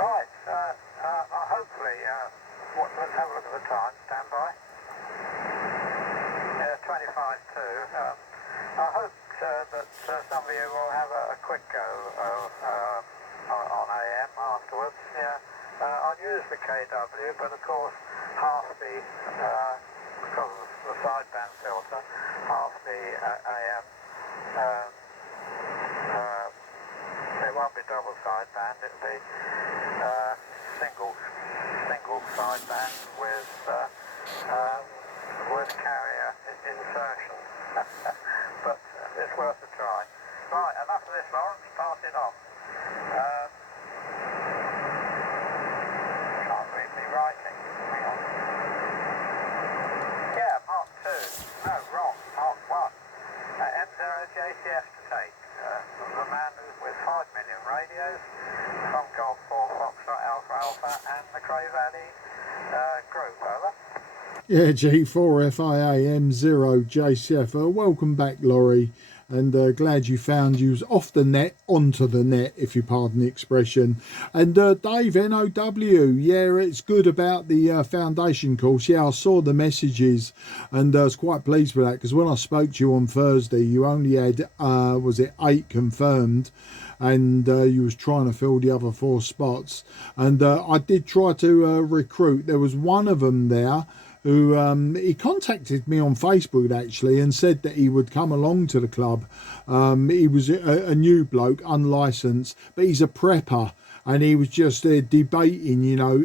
Right, hopefully, let's have a look at the time, stand by. Yeah, 25 to. I hope that some of you will have a quick go on AM afterwards. Yeah, I'll use the KW, but of course half the, because of the sideband filter, half the AM, it won't be double sideband, it'll be single sideband with carrier insertion. But it's worth a try. Right, enough of this, Lawrence, pass it on. Can't read me writing. Hang on. Yeah, Mark 2. No, wrong. Mark 1. M0 JCF to take. The man with 5 million radios from Golf 4 Foxtrot Alpha Alpha and the Cray Valley group, over. Yeah, G4 FIA M0 JCF. Welcome back, Laurie, and glad you found you was off the net onto the net, if you pardon the expression. And Dave NOW, yeah, it's good about the foundation course. Yeah, I saw the messages and I was quite pleased with that, because when I spoke to you on Thursday, you only had was it 8 confirmed, and you was trying to fill the other 4 spots. And I did try to recruit. There was one of them there who he contacted me on Facebook actually and said that he would come along to the club. He was a new bloke, unlicensed, but he's a prepper, and he was just debating, you know,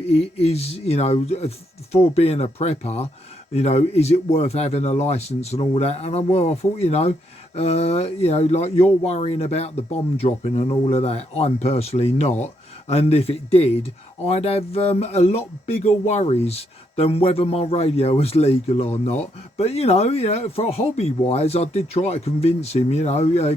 for being a prepper, you know, is it worth having a license and all that? And I thought, you know, like you're worrying about the bomb dropping and all of that. I'm personally not. And if it did, I'd have a lot bigger worries than whether my radio was legal or not. But, you know, for hobby-wise, I did try to convince him,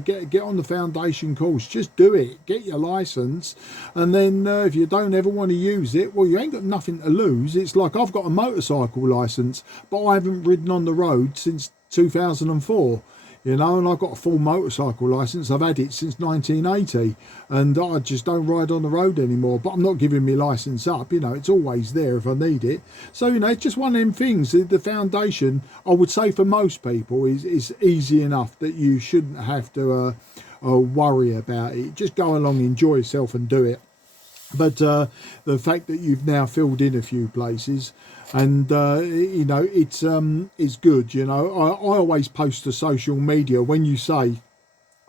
get on the foundation course. Just do it. Get your licence. And then if you don't ever want to use it, well, you ain't got nothing to lose. It's like I've got a motorcycle licence, but I haven't ridden on the road since 2004. you know, and I've got a full motorcycle licence. I've had it since 1980, and I just don't ride on the road anymore. But I'm not giving my licence up, you know, it's always there if I need it. So, you know, it's just one of them things. The foundation, I would say for most people, is easy enough that you shouldn't have to worry about it. Just go along, enjoy yourself and do it. But the fact that you've now filled in a few places, and you know, it's good. You know, I always post to social media when you say, you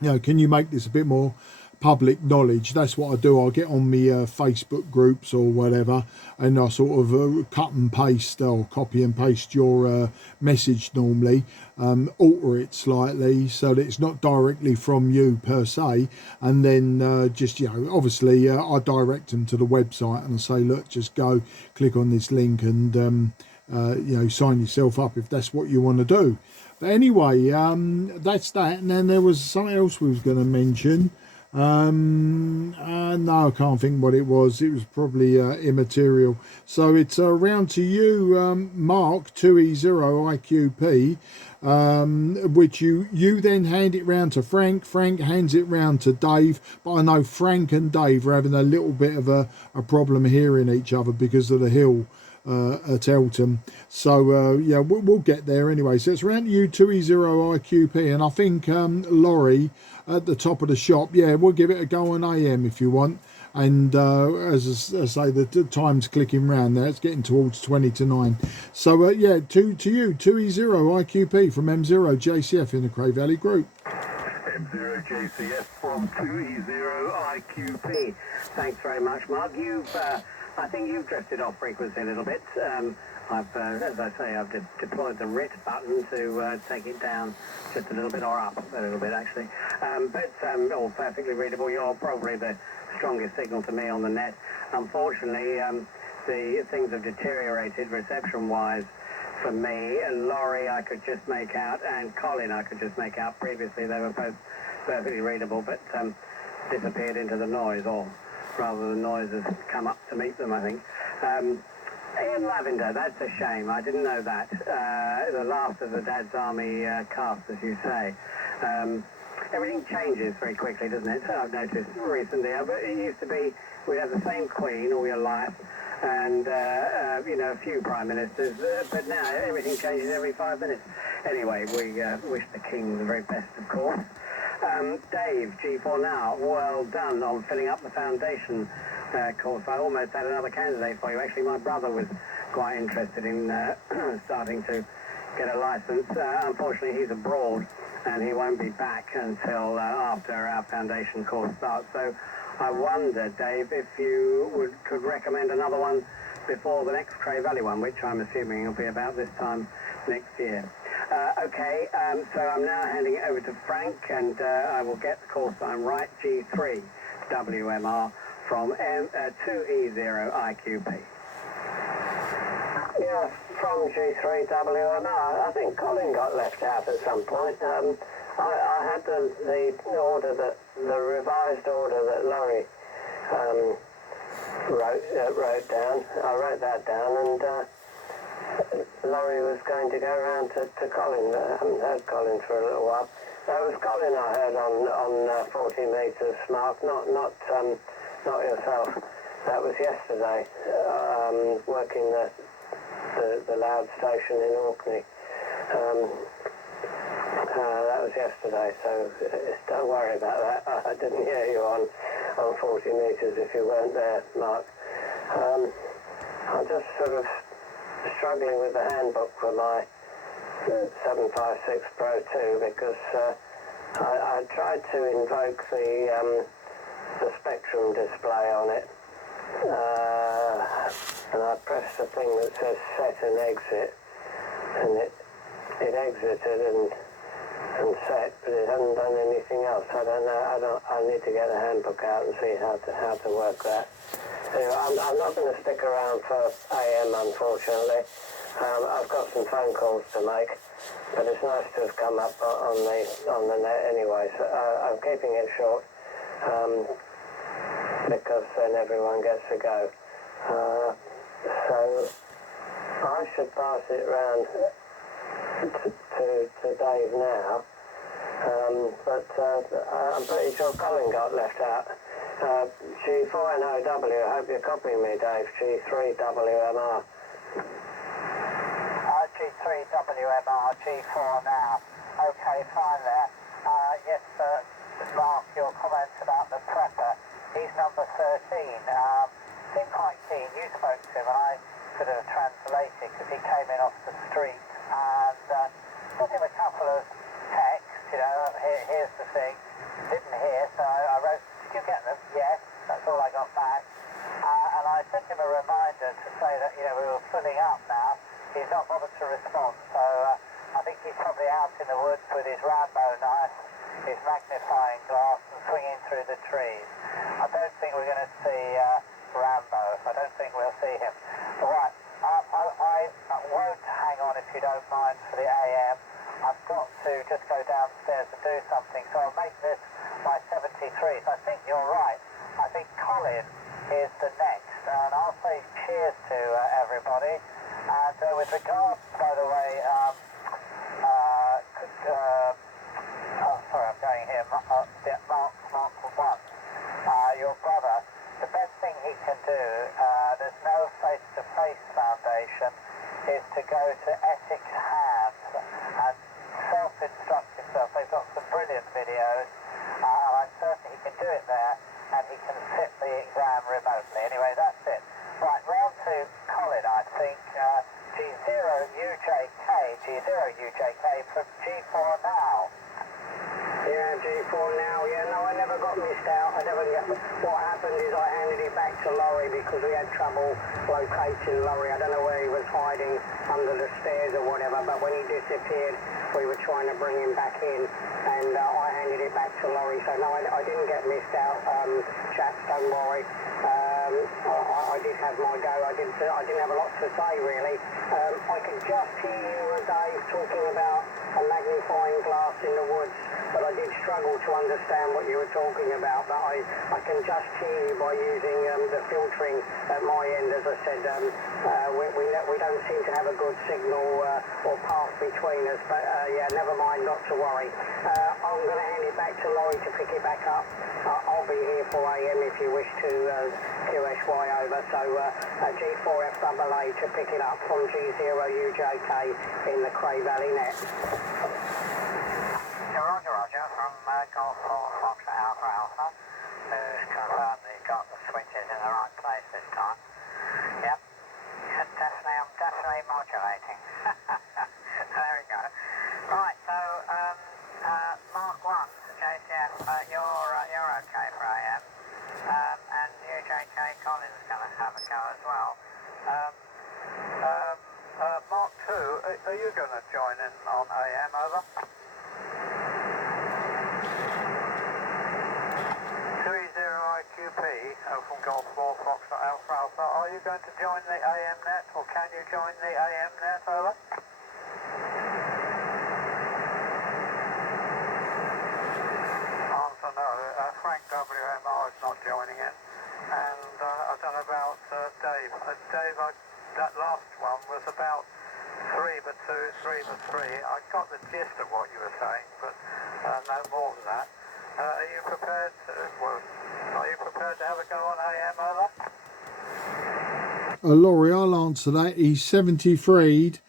know, can you make this a bit more public knowledge? That's what I do. I'll get on my Facebook groups or whatever, and I sort of cut and paste or copy and paste your message normally, alter it slightly so that it's not directly from you per se, and then just, you know, obviously I direct them to the website and I say, look, just go click on this link and you know, sign yourself up if that's what you want to do. But anyway, that's that. And then there was something else we was going to mention. No, I can't think what it was. It was probably immaterial. So it's round to you, Mark 2E0IQP, which you then hand it round to Frank. Frank hands it round to Dave, but I know Frank and Dave are having a little bit of a problem hearing each other because of the hill at Eltham. So yeah, we'll get there anyway. So it's around you 2E0IQP, and I think Laurie at the top of the shop, yeah, we'll give it a go on AM if you want. And as I say, the time's clicking round there, it's getting towards 20 to 9. So yeah, to you 2E0IQP from M0JCF in the Cray Valley group. M0JCF from 2E0IQP. Thanks very much, Mark. I think you've drifted off frequency a little bit. As I say, I've deployed the RIT button to take it down just a little bit, or up a little bit actually. But all perfectly readable. You're probably the strongest signal to me on the net. Unfortunately, the things have deteriorated reception-wise for me. And Laurie I could just make out, and Colin I could just make out. Previously they were both perfectly readable, but disappeared into the noise, or rather the noise has come up to meet them, I think. Ian Lavender, that's a shame. I didn't know that. The last of the Dad's Army cast, as you say. Everything changes very quickly, doesn't it? So I've noticed recently. But it used to be we'd have the same Queen all your life, and you know, a few Prime Ministers. But now everything changes every 5 minutes. Anyway, we wish the King the very best, of course. Dave, G4 Now, well done on filling up the foundation course. I almost had another candidate for you. Actually, my brother was quite interested in starting to get a license. Unfortunately, he's abroad and he won't be back until after our foundation course starts. So I wonder, Dave, if you could recommend another one before the next Cray Valley one, which I'm assuming will be about this time next year. Okay, so I'm now handing it over to Frank, and I will get the call sign right, G3 WMR from 2E0IQP. Yeah, from G3 WMR. I think Colin got left out at some point. I had the order the revised order that Laurie wrote down. I wrote that down, and Laurie was going to go around to Colin. I haven't heard Colin for a little while. It was Colin I heard on 40 metres, Mark, not yourself. That was yesterday, working the loud station in Orkney. That was yesterday, so don't worry about that. I didn't hear you on 40 metres if you weren't there, Mark. I'm just sort of struggling with the handbook for my 756 Pro 2 because I tried to invoke the Spectrum display on it, and I pressed the thing that says set and exit, and it exited and set, but it hasn't done anything else. I don't know. I need to get the handbook out and see how to work that. Anyway, I'm not going to stick around for AM, unfortunately. I've got some phone calls to make, but it's nice to have come up on the net anyway. So I'm keeping it short because then everyone gets to go. So I should pass it round to Dave now, But I'm pretty sure Colin got left out. G4NOW, I hope you're copying me, Dave. G3WMR. G3WMR, G4 now. Okay, fine there. Yes, Mark, your comments about the prepper. He's number 13. Seemed quite keen. You spoke to him, and I sort of translated because he came in off the street and sent him a couple of texts. You know, here's the thing. Didn't hear, so I wrote, did you get them? Yes, that's all I got back. And I sent him a reminder to say that, you know, we were filling up now. He's not bothered to respond, so I think he's probably out in the woods with his Rambo knife, his magnifying glass, and swinging through the trees. I don't think we're going to see Rambo. I don't think we'll see him. All right, I won't hang on if you don't mind for the AM. I've got to just go downstairs and do something, so I'll make this my 73. So I think you're right. I think Colin is the next, and I'll say cheers to everybody. And with regards, by the way, sorry, I'm going here, Mark 1, your brother, the best thing he can do, there's no face-to-face foundation, is to go to Essex Hands and self-instruct himself. They've got some brilliant videos, and I'm certain he can do it there, and he can sit the exam remotely. Anyway, that's it. Right, round to Colin, I think. G0UJK from G4 now. Yeah, G4 now. Yeah, no, I never got missed out. What happened is I handed it back to Laurie because we had trouble locating Laurie. I don't know where he was hiding, under the stairs or whatever, but when he disappeared, we were trying to bring him back in, and I handed it back to Laurie. So no, I didn't get missed out, chaps, don't worry. I did have my go. I didn't have a lot to say, really. I could just hear you, Dave, talking about a magnifying glass in the woods, but I did struggle to understand what you were talking about. But I can just hear you by using the filtering at my end. As I said, we don't seem to have a good signal or path between us. But yeah, never mind, not to worry. I'm going to hand it back to Laurie to pick it back up. I'll be here for AM if you wish to QSY over. So G4FAA to pick it up from G0UJK in the Cray Valley net. Roger, from Golf 4 Fox Alpha Alpha, who's confirmed that he got the switches in the right place this time. Yep, I'm definitely modulating. There we go. Right, so Mark 1, JCF, you're okay for AM, and UJK Colin's going to have a go as well. Mark 2, are you going to join in on AM, over? 30IQP from Golf 4 Fox Alpha Alpha, are you going to join the AM net, or can you join the AM net, over? Answer no. Frank WMR is not joining in, and I don't know about Dave. Dave, that last one was about 3 but 2, 3 but 3. I got the gist of what you were saying, but no more than that. Are you prepared to have a go on AM, over? Laurie, I'll answer that. He's 73'd.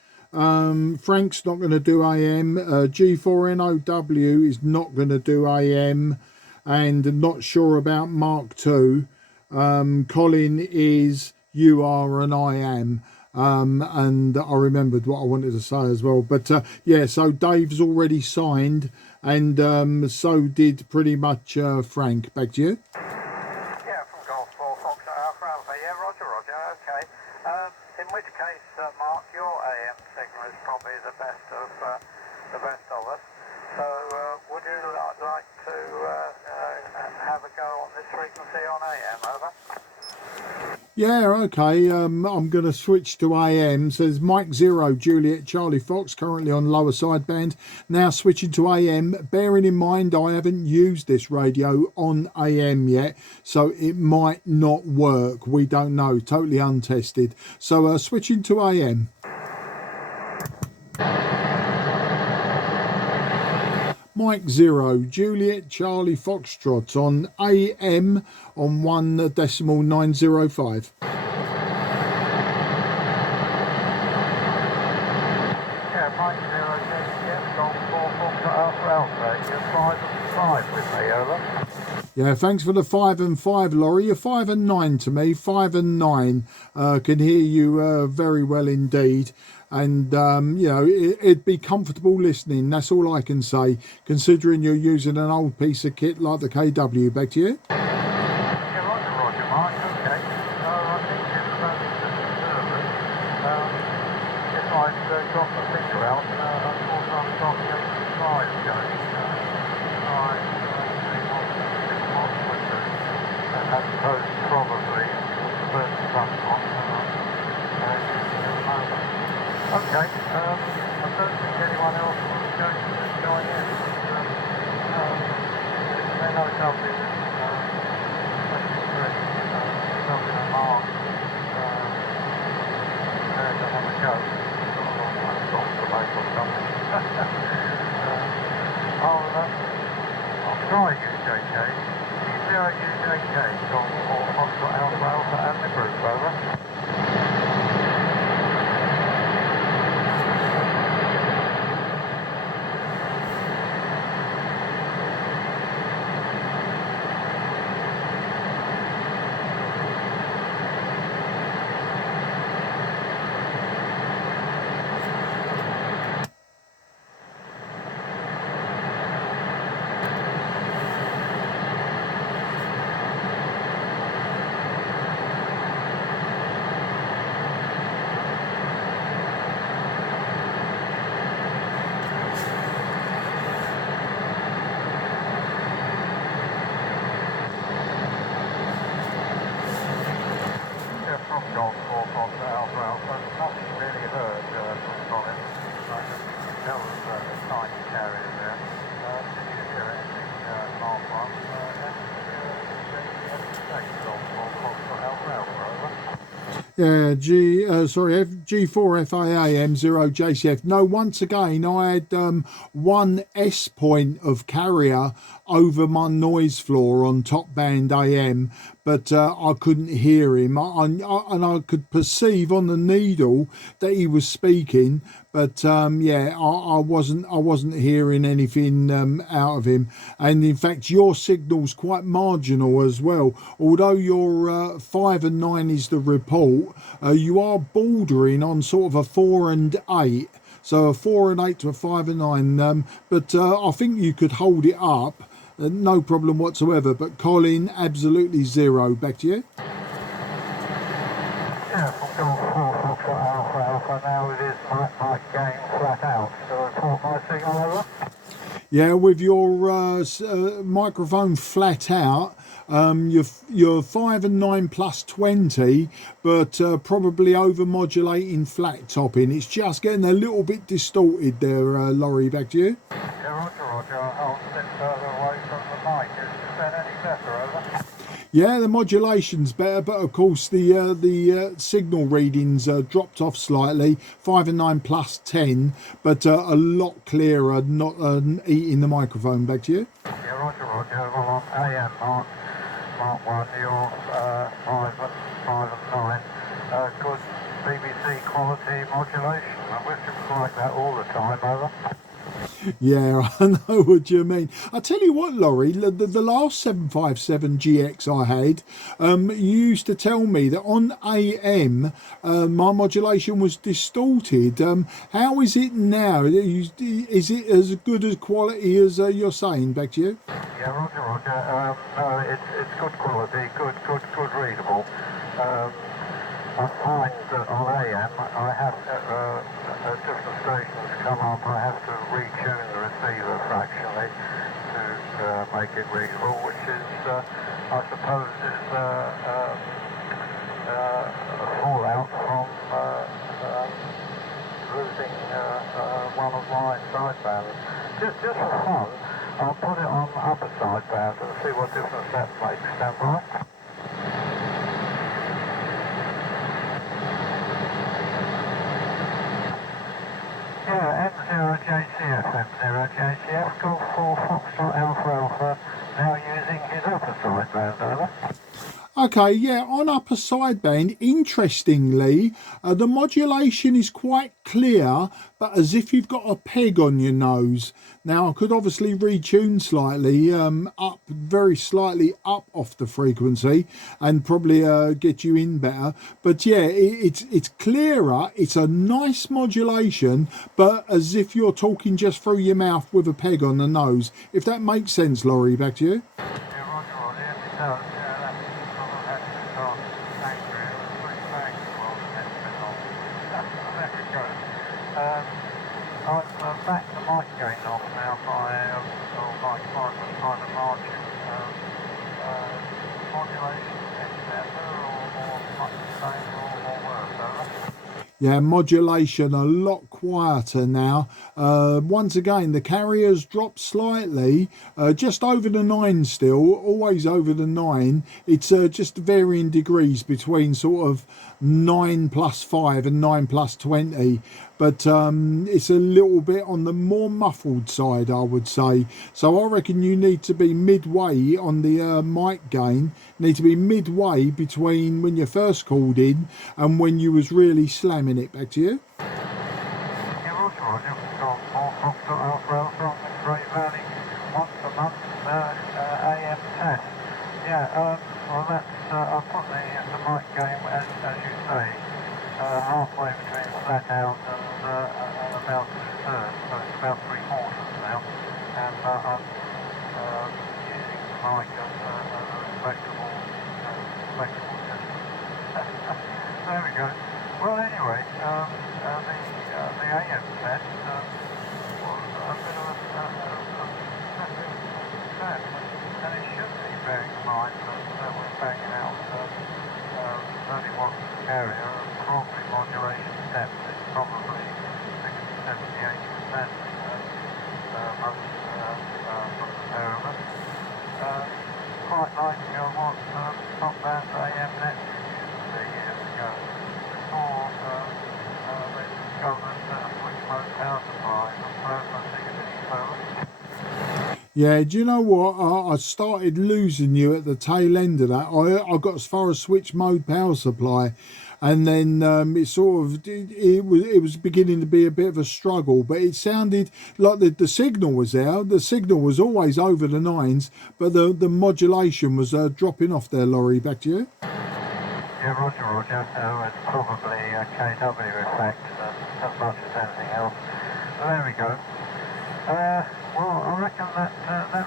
Frank's not going to do AM. G4NOW is not going to do AM, and not sure about Mark 2. Colin is you are and I am. And I remembered what I wanted to say as well. But yeah, so Dave's already signed, and so did pretty much Frank. Back to you. Yeah, from Golf 4 Fox Alpha Alpha. Yeah, Roger, okay. In which case, Mark, your AM signal is probably the best of us. So would you like to have a go on this frequency on AM, over? Yeah, okay. I'm going to switch to AM. Says Mike 0, Juliet Charlie Fox, currently on lower sideband. Now switching to AM. Bearing in mind I haven't used this radio on AM yet, so it might not work. We don't know. Totally untested. So switching to AM. Mike 0, Juliet Charlie Foxtrot on AM on 1.905. Yeah, Mike 0, yes, Golf 4 Foxtrot Alpha Alpha. You're 5 and 5 with me, over. Yeah, thanks for the 5 and 5, Laurie. You're 5 and 9 to me. 5 and 9. Can hear you very well indeed. And, you know, it'd be comfortable listening. That's all I can say, considering you're using an old piece of kit like the KW. Back to you. Yeah, Roger, Mike. Okay. I think it's only the service. If I'd got the finger out, of course I've got the 85 going. I suppose probably the first front one. Okay, I don't think anyone else was going to join in. They know it's up in 23, something at Mark, there to have a go. Got to make or something. I'll try UJK. Zero UJK, Golf 4 Foxtrot Alpha Alpha and the group, over. From Golf 4 Foxtrot Alpha Alpha, nothing really heard from Colin. I can tell there's a tiny carrier there. Did you hear anything, Mark 1? Golf 4 Foxtrot Alpha Alpha, over. Yeah, G4 FAA M0 JCF. No, once again, I had 1 S point of carrier over my noise floor on top band AM, but I couldn't hear him. And I could perceive on the needle that he was speaking, but yeah, I wasn't hearing anything out of him. And in fact, your signal's quite marginal as well. Although your 5 and 9 is the report, you are bordering on sort of a 4 and 8. So a 4 and 8 to a 5 and 9. But I think you could hold it up. No problem whatsoever. But Colin, absolutely zero. Back to you. Yeah, from Golf 4 Foxtrot Alpha Alpha, now it is my game flat out. So report my signal, over. Yeah, with your microphone flat out, you're 5 and 9 plus 20, but probably over modulating flat topping. It's just getting a little bit distorted there, Laurie. Back to you. Yeah, Roger. I'll sit further away from the mic. Is that any better, over? Yeah, the modulation's better, but of course the signal readings dropped off slightly. 5 and 9 plus 10, but a lot clearer, not eating the microphone. Back to you. Yeah, Roger. Well, on AM, Mark 1, you're 5 and 9. Good BBC quality modulation. I wish it was like that all the time, over. Yeah, I know what you mean. I tell you what, Laurie, the last 757 GX I had, you used to tell me that on AM my modulation was distorted. How is it now? Is it as good as quality as you're saying? Back to you. Yeah, Roger. No, it's good quality, good readable. I find that on AM I have at different stations come up, I have to retune the receiver fractionally to make it readable, which is, I suppose, is a fallout from losing one of my sidebands. Just for fun, I'll put it on the upper sideband and see what difference that makes. Stand by. Yeah, M0JCF CFM0JCF, Golf 4 Foxtrot Alpha Alpha, now using his upper sideband, over. Okay, yeah, on upper sideband, interestingly, the modulation is quite clear, but as if you've got a peg on your nose. Now, I could obviously retune slightly, up, very slightly up off the frequency, and probably get you in better. But yeah, it's clearer, it's a nice modulation, but as if you're talking just through your mouth with a peg on the nose. If that makes sense, Laurie, back to you. Yeah, Roger, yes it does. I've backed the mic gain off now by the margin. Modulation is better or much the same or worse, over? Yeah, modulation a lot quieter now. Once again, the carriers dropped slightly, just over the 9 still, always over the 9. It's just varying degrees between sort of 9+5 and 9+20. But it's a little bit on the more muffled side, I would say. So I reckon you need to be midway on the mic gain. Need to be midway between when you first called in and when you was really slamming it. Back to you. Yeah, Roger. Got more Foxtrot Alpha Alpha on the Great Valley once a month AM test. Yeah, well that's, I'll put the mic game, as you say, halfway between flat out and about 2/3, so it's about 3/4 now, and I'm using the mic as a respectable distance. There we go. Well, anyway, the AM test was a bit of a massive success, and it should be, bearing in mind that we're banging out 30 watt carrier, and probably modulation depth is probably 60, 70, 80% most from the pair of us. Quite like what top band AM net used to be years ago, before they discovered switch mode power supplies and plasma CCD. Yeah, do you know what? I started losing you at the tail end of that. I got as far as switch mode power supply, and then it sort of it was beginning to be a bit of a struggle. But it sounded like the signal was there. The signal was always over the 9s, but the modulation was dropping off there. Laurie, back to you. Yeah, Roger. It's probably a KW effect as much as anything else. So there we go. Well, I reckon that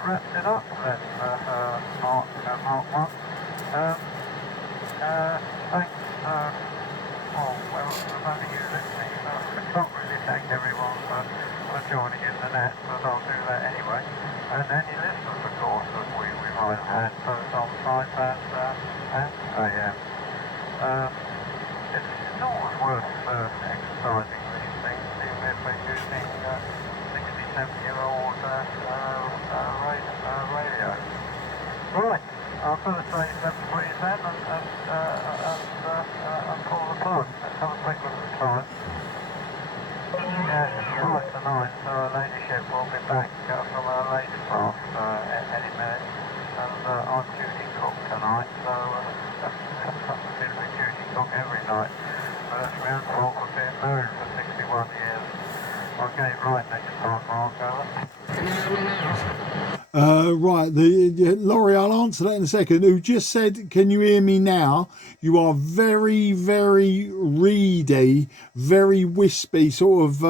wraps it up then, Mark 1. Thanks, well, there's only you listening, so I can't really thank everyone for joining in the net, but I'll do that anyway. And any listeners, of course, that we might have had, both on sideband and AM. It's always worth exercising these things, even if we're using 60-70-year-old radio. Right, I've got to say 7 then and pull the plug. Let's have a quick look at the time. Yeah, it's 5 to 9, so her ladyship will be back from her later class any minute. And I'm duty cook tonight, so I'm a bit of a duty cook every night. But that's my own fault for being married for 61 years. I'll get it right next time, Mark, Right, Laurie, I'll answer that in a second. Who just said, can you hear me now? You are very, very reedy, very wispy, sort of,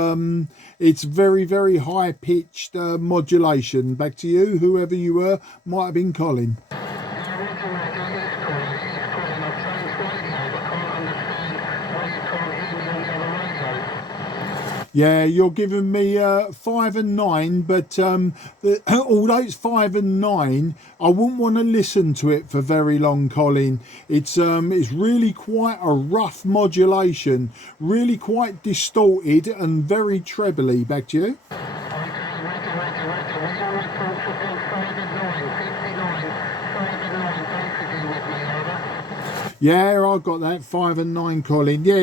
it's very, very high-pitched modulation. Back to you, whoever you were, might have been Colin. Yeah, you're giving me 5 and 9, but although it's 5 and 9, I wouldn't want to listen to it for very long, Colin. It's really quite a rough modulation, really quite distorted and very trebly. Back to you. Yeah, I got that 5 and 9, Colin. Yeah,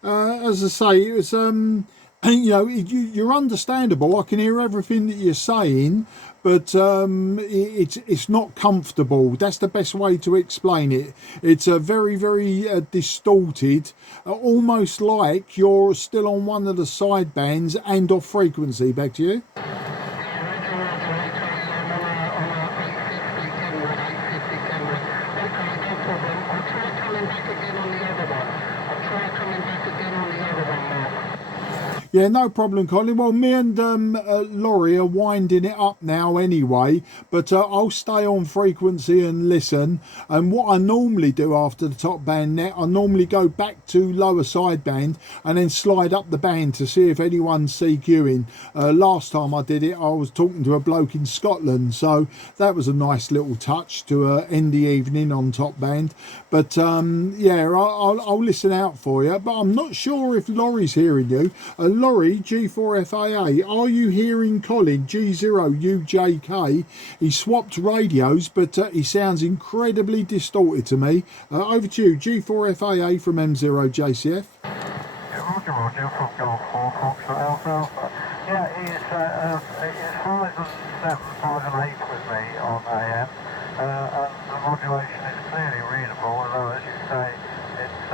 as I say, it was you know, you're understandable. I can hear everything that you're saying, but it's not comfortable. That's the best way to explain it. It's a very, very distorted, almost like you're still on one of the side bands and off frequency. Back to you. Yeah, no problem, Colin. Well, me and Laurie are winding it up now anyway, but I'll stay on frequency and listen. And what I normally do after the top band net, I normally go back to lower sideband and then slide up the band to see if anyone's CQing. Last time I did it, I was talking to a bloke in Scotland, so that was a nice little touch to end the evening on top band. But yeah, I'll listen out for you, but I'm not sure if Laurie's hearing you. Laurie, G4FAA, are you hearing Colin, G0UJK? He swapped radios, but he sounds incredibly distorted to me. Over to you, G4FAA from M0JCF. Roger, from Golf 4, Foxtrot Alpha Alpha. Yeah, he's 5 and 7, 5 and 8 with me on AM, and the modulation is clearly readable, although as you say, it's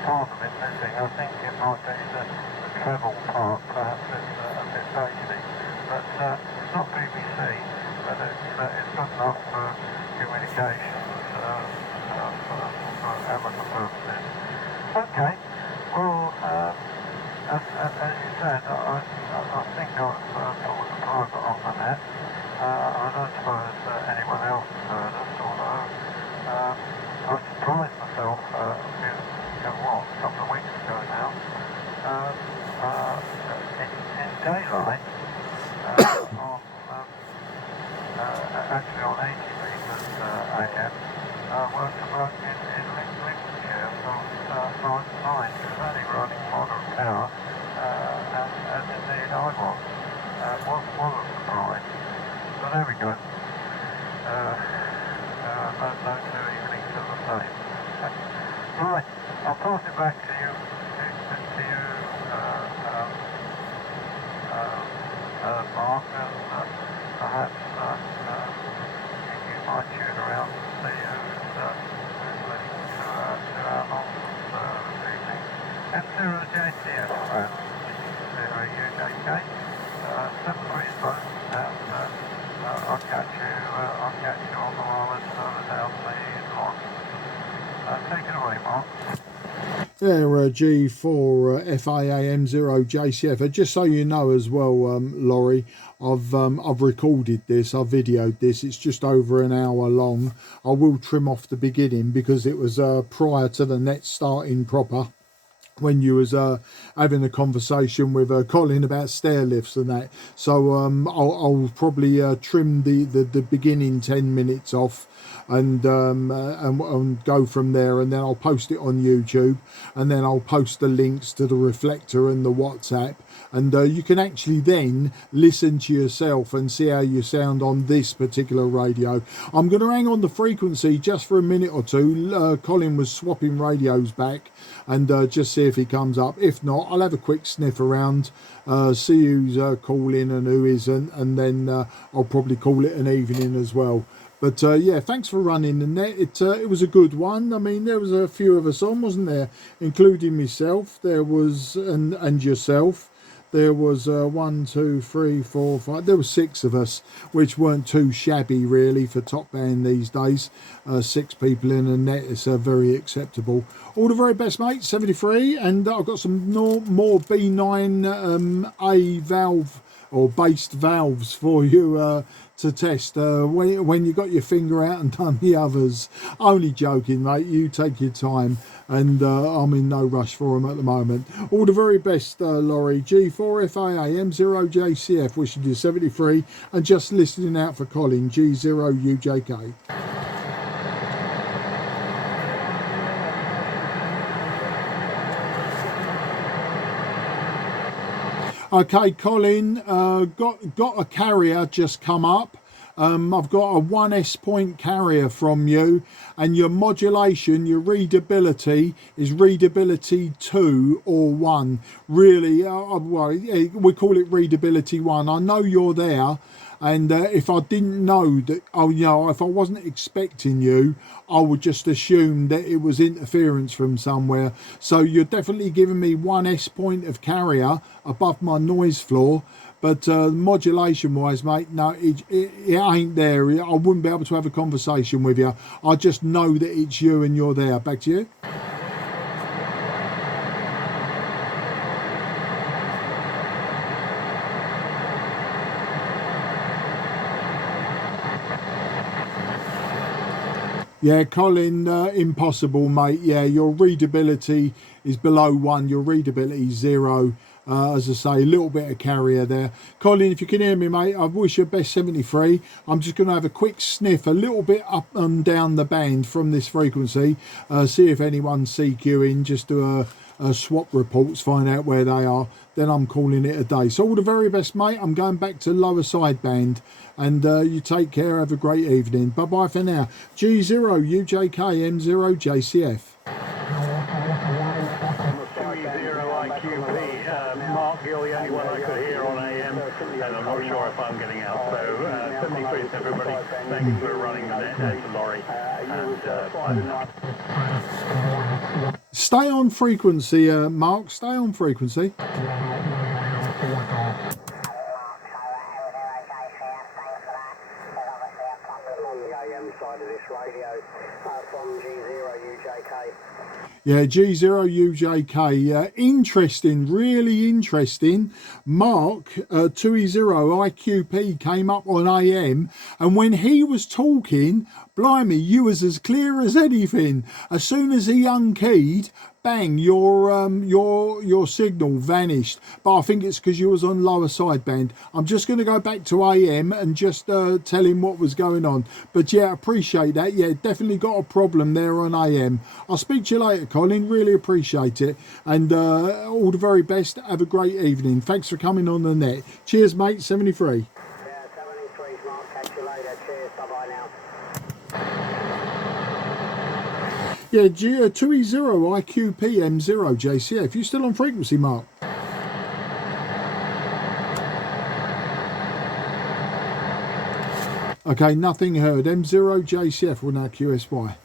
part of it missing. I think it might be the treble part, perhaps it's a bit basic, but it's not BBC, but it's good enough for communications for amateur purposes. Okay, well, as you said, I think I've put the private on the net. I don't suppose anyone else has heard us, although I surprised myself a couple of weeks ago now, in daylight, actually on 80 meters AM, worked in Lincolnshire from 9 to 9, it was only running moderate power, and indeed I was a surprise, but there we go, no two evenings are the same. Right, I'll pass it back to you, Mark, and perhaps you might tune around and see who's listening to our nonsense this evening. M0JCF, 0UJK, 73 spots, and I'll catch you on the wireless further down the line. Take it away, Mark. Yeah, G4 FAA M0JCF. Just so you know as well, Laurie, I've recorded this, I've videoed this. It's just over an hour long. I will trim off the beginning because it was prior to the net starting proper, when you was having a conversation with Colin about stair lifts and that. So I'll probably trim the beginning 10 minutes off and go from there, and then I'll post it on YouTube, and then I'll post the links to the reflector and the WhatsApp, and you can actually then listen to yourself and see how you sound on this particular radio. I'm going to hang on the frequency just for a minute or two. Colin was swapping radios back, and just see if he comes up. If not, I'll have a quick sniff around, see who's calling and who isn't, and then I'll probably call it an evening as well. But yeah, thanks for running the net. It was a good one. I mean, there was a few of us on, wasn't there? Including myself. There was, and yourself. There was 1, 2, 3, 4, 5. There were 6 of us, which weren't too shabby really for top band these days. 6 people in a net is very acceptable. All the very best, mate. 73, and I've got some more B9A valve or based valves for you to test when you got your finger out and done the others. Only joking, mate. You take your time, and I'm in no rush for them at the moment. All the very best, Laurie. G4FAA M0JCF wishing you 73, and just listening out for Colin, G0UJK. Okay, Colin, got a carrier just come up. I've got a 1S point carrier from you, and your modulation, your readability is readability 2 or 1. Really, well, we call it readability 1. I know you're there. And if I didn't know that, if I wasn't expecting you, I would just assume that it was interference from somewhere. So you're definitely giving me 1S point of carrier above my noise floor. But modulation wise, mate, no, it ain't there. I wouldn't be able to have a conversation with you. I just know that it's you and you're there. Back to you. Yeah, Colin, impossible, mate. Yeah, your readability is below 1. Your readability is 0. As I say, a little bit of carrier there. Colin, if you can hear me, mate, I wish you best 73. I'm just going to have a quick sniff a little bit up and down the band from this frequency. See if anyone's CQing, just do a swap reports, find out where they are. Then I'm calling it a day. So all the very best, mate. I'm going back to lower sideband. And you take care. Have a great evening. Bye-bye for now. G0 UJK M0 JCF. Mark, you're the only one I could hear on AM, and I'm not sure if I'm getting out. So 73 to everybody. Thanks for running the net. That's Laurie. Stay on frequency, Mark. Stay on frequency. Yeah, G0 UJK. Interesting, really interesting. Mark, 2E0 IQP came up on AM, and when he was talking, blimey, you was as clear as anything. As soon as he unkeyed, bang, your signal vanished. But I think it's because you was on lower sideband. I'm just going to go back to AM and just tell him what was going on. But yeah, appreciate that. Yeah, definitely got a problem there on AM. I'll speak to you later, Colin. Really appreciate it. And all the very best. Have a great evening. Thanks for coming on the net. Cheers, mate. 73. Yeah, 73, Mark. Catch you later. Cheers. Bye-bye now. Yeah, 2E0 IQP M0 JCF. You still on frequency, Mark? Okay, nothing heard. M0 JCF will now QSY.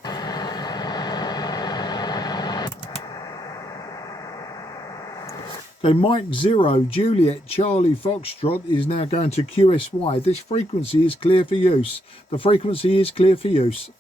Okay, Mike 0 Juliet Charlie Foxtrot is now going to QSY. This frequency is clear for use. The frequency is clear for use.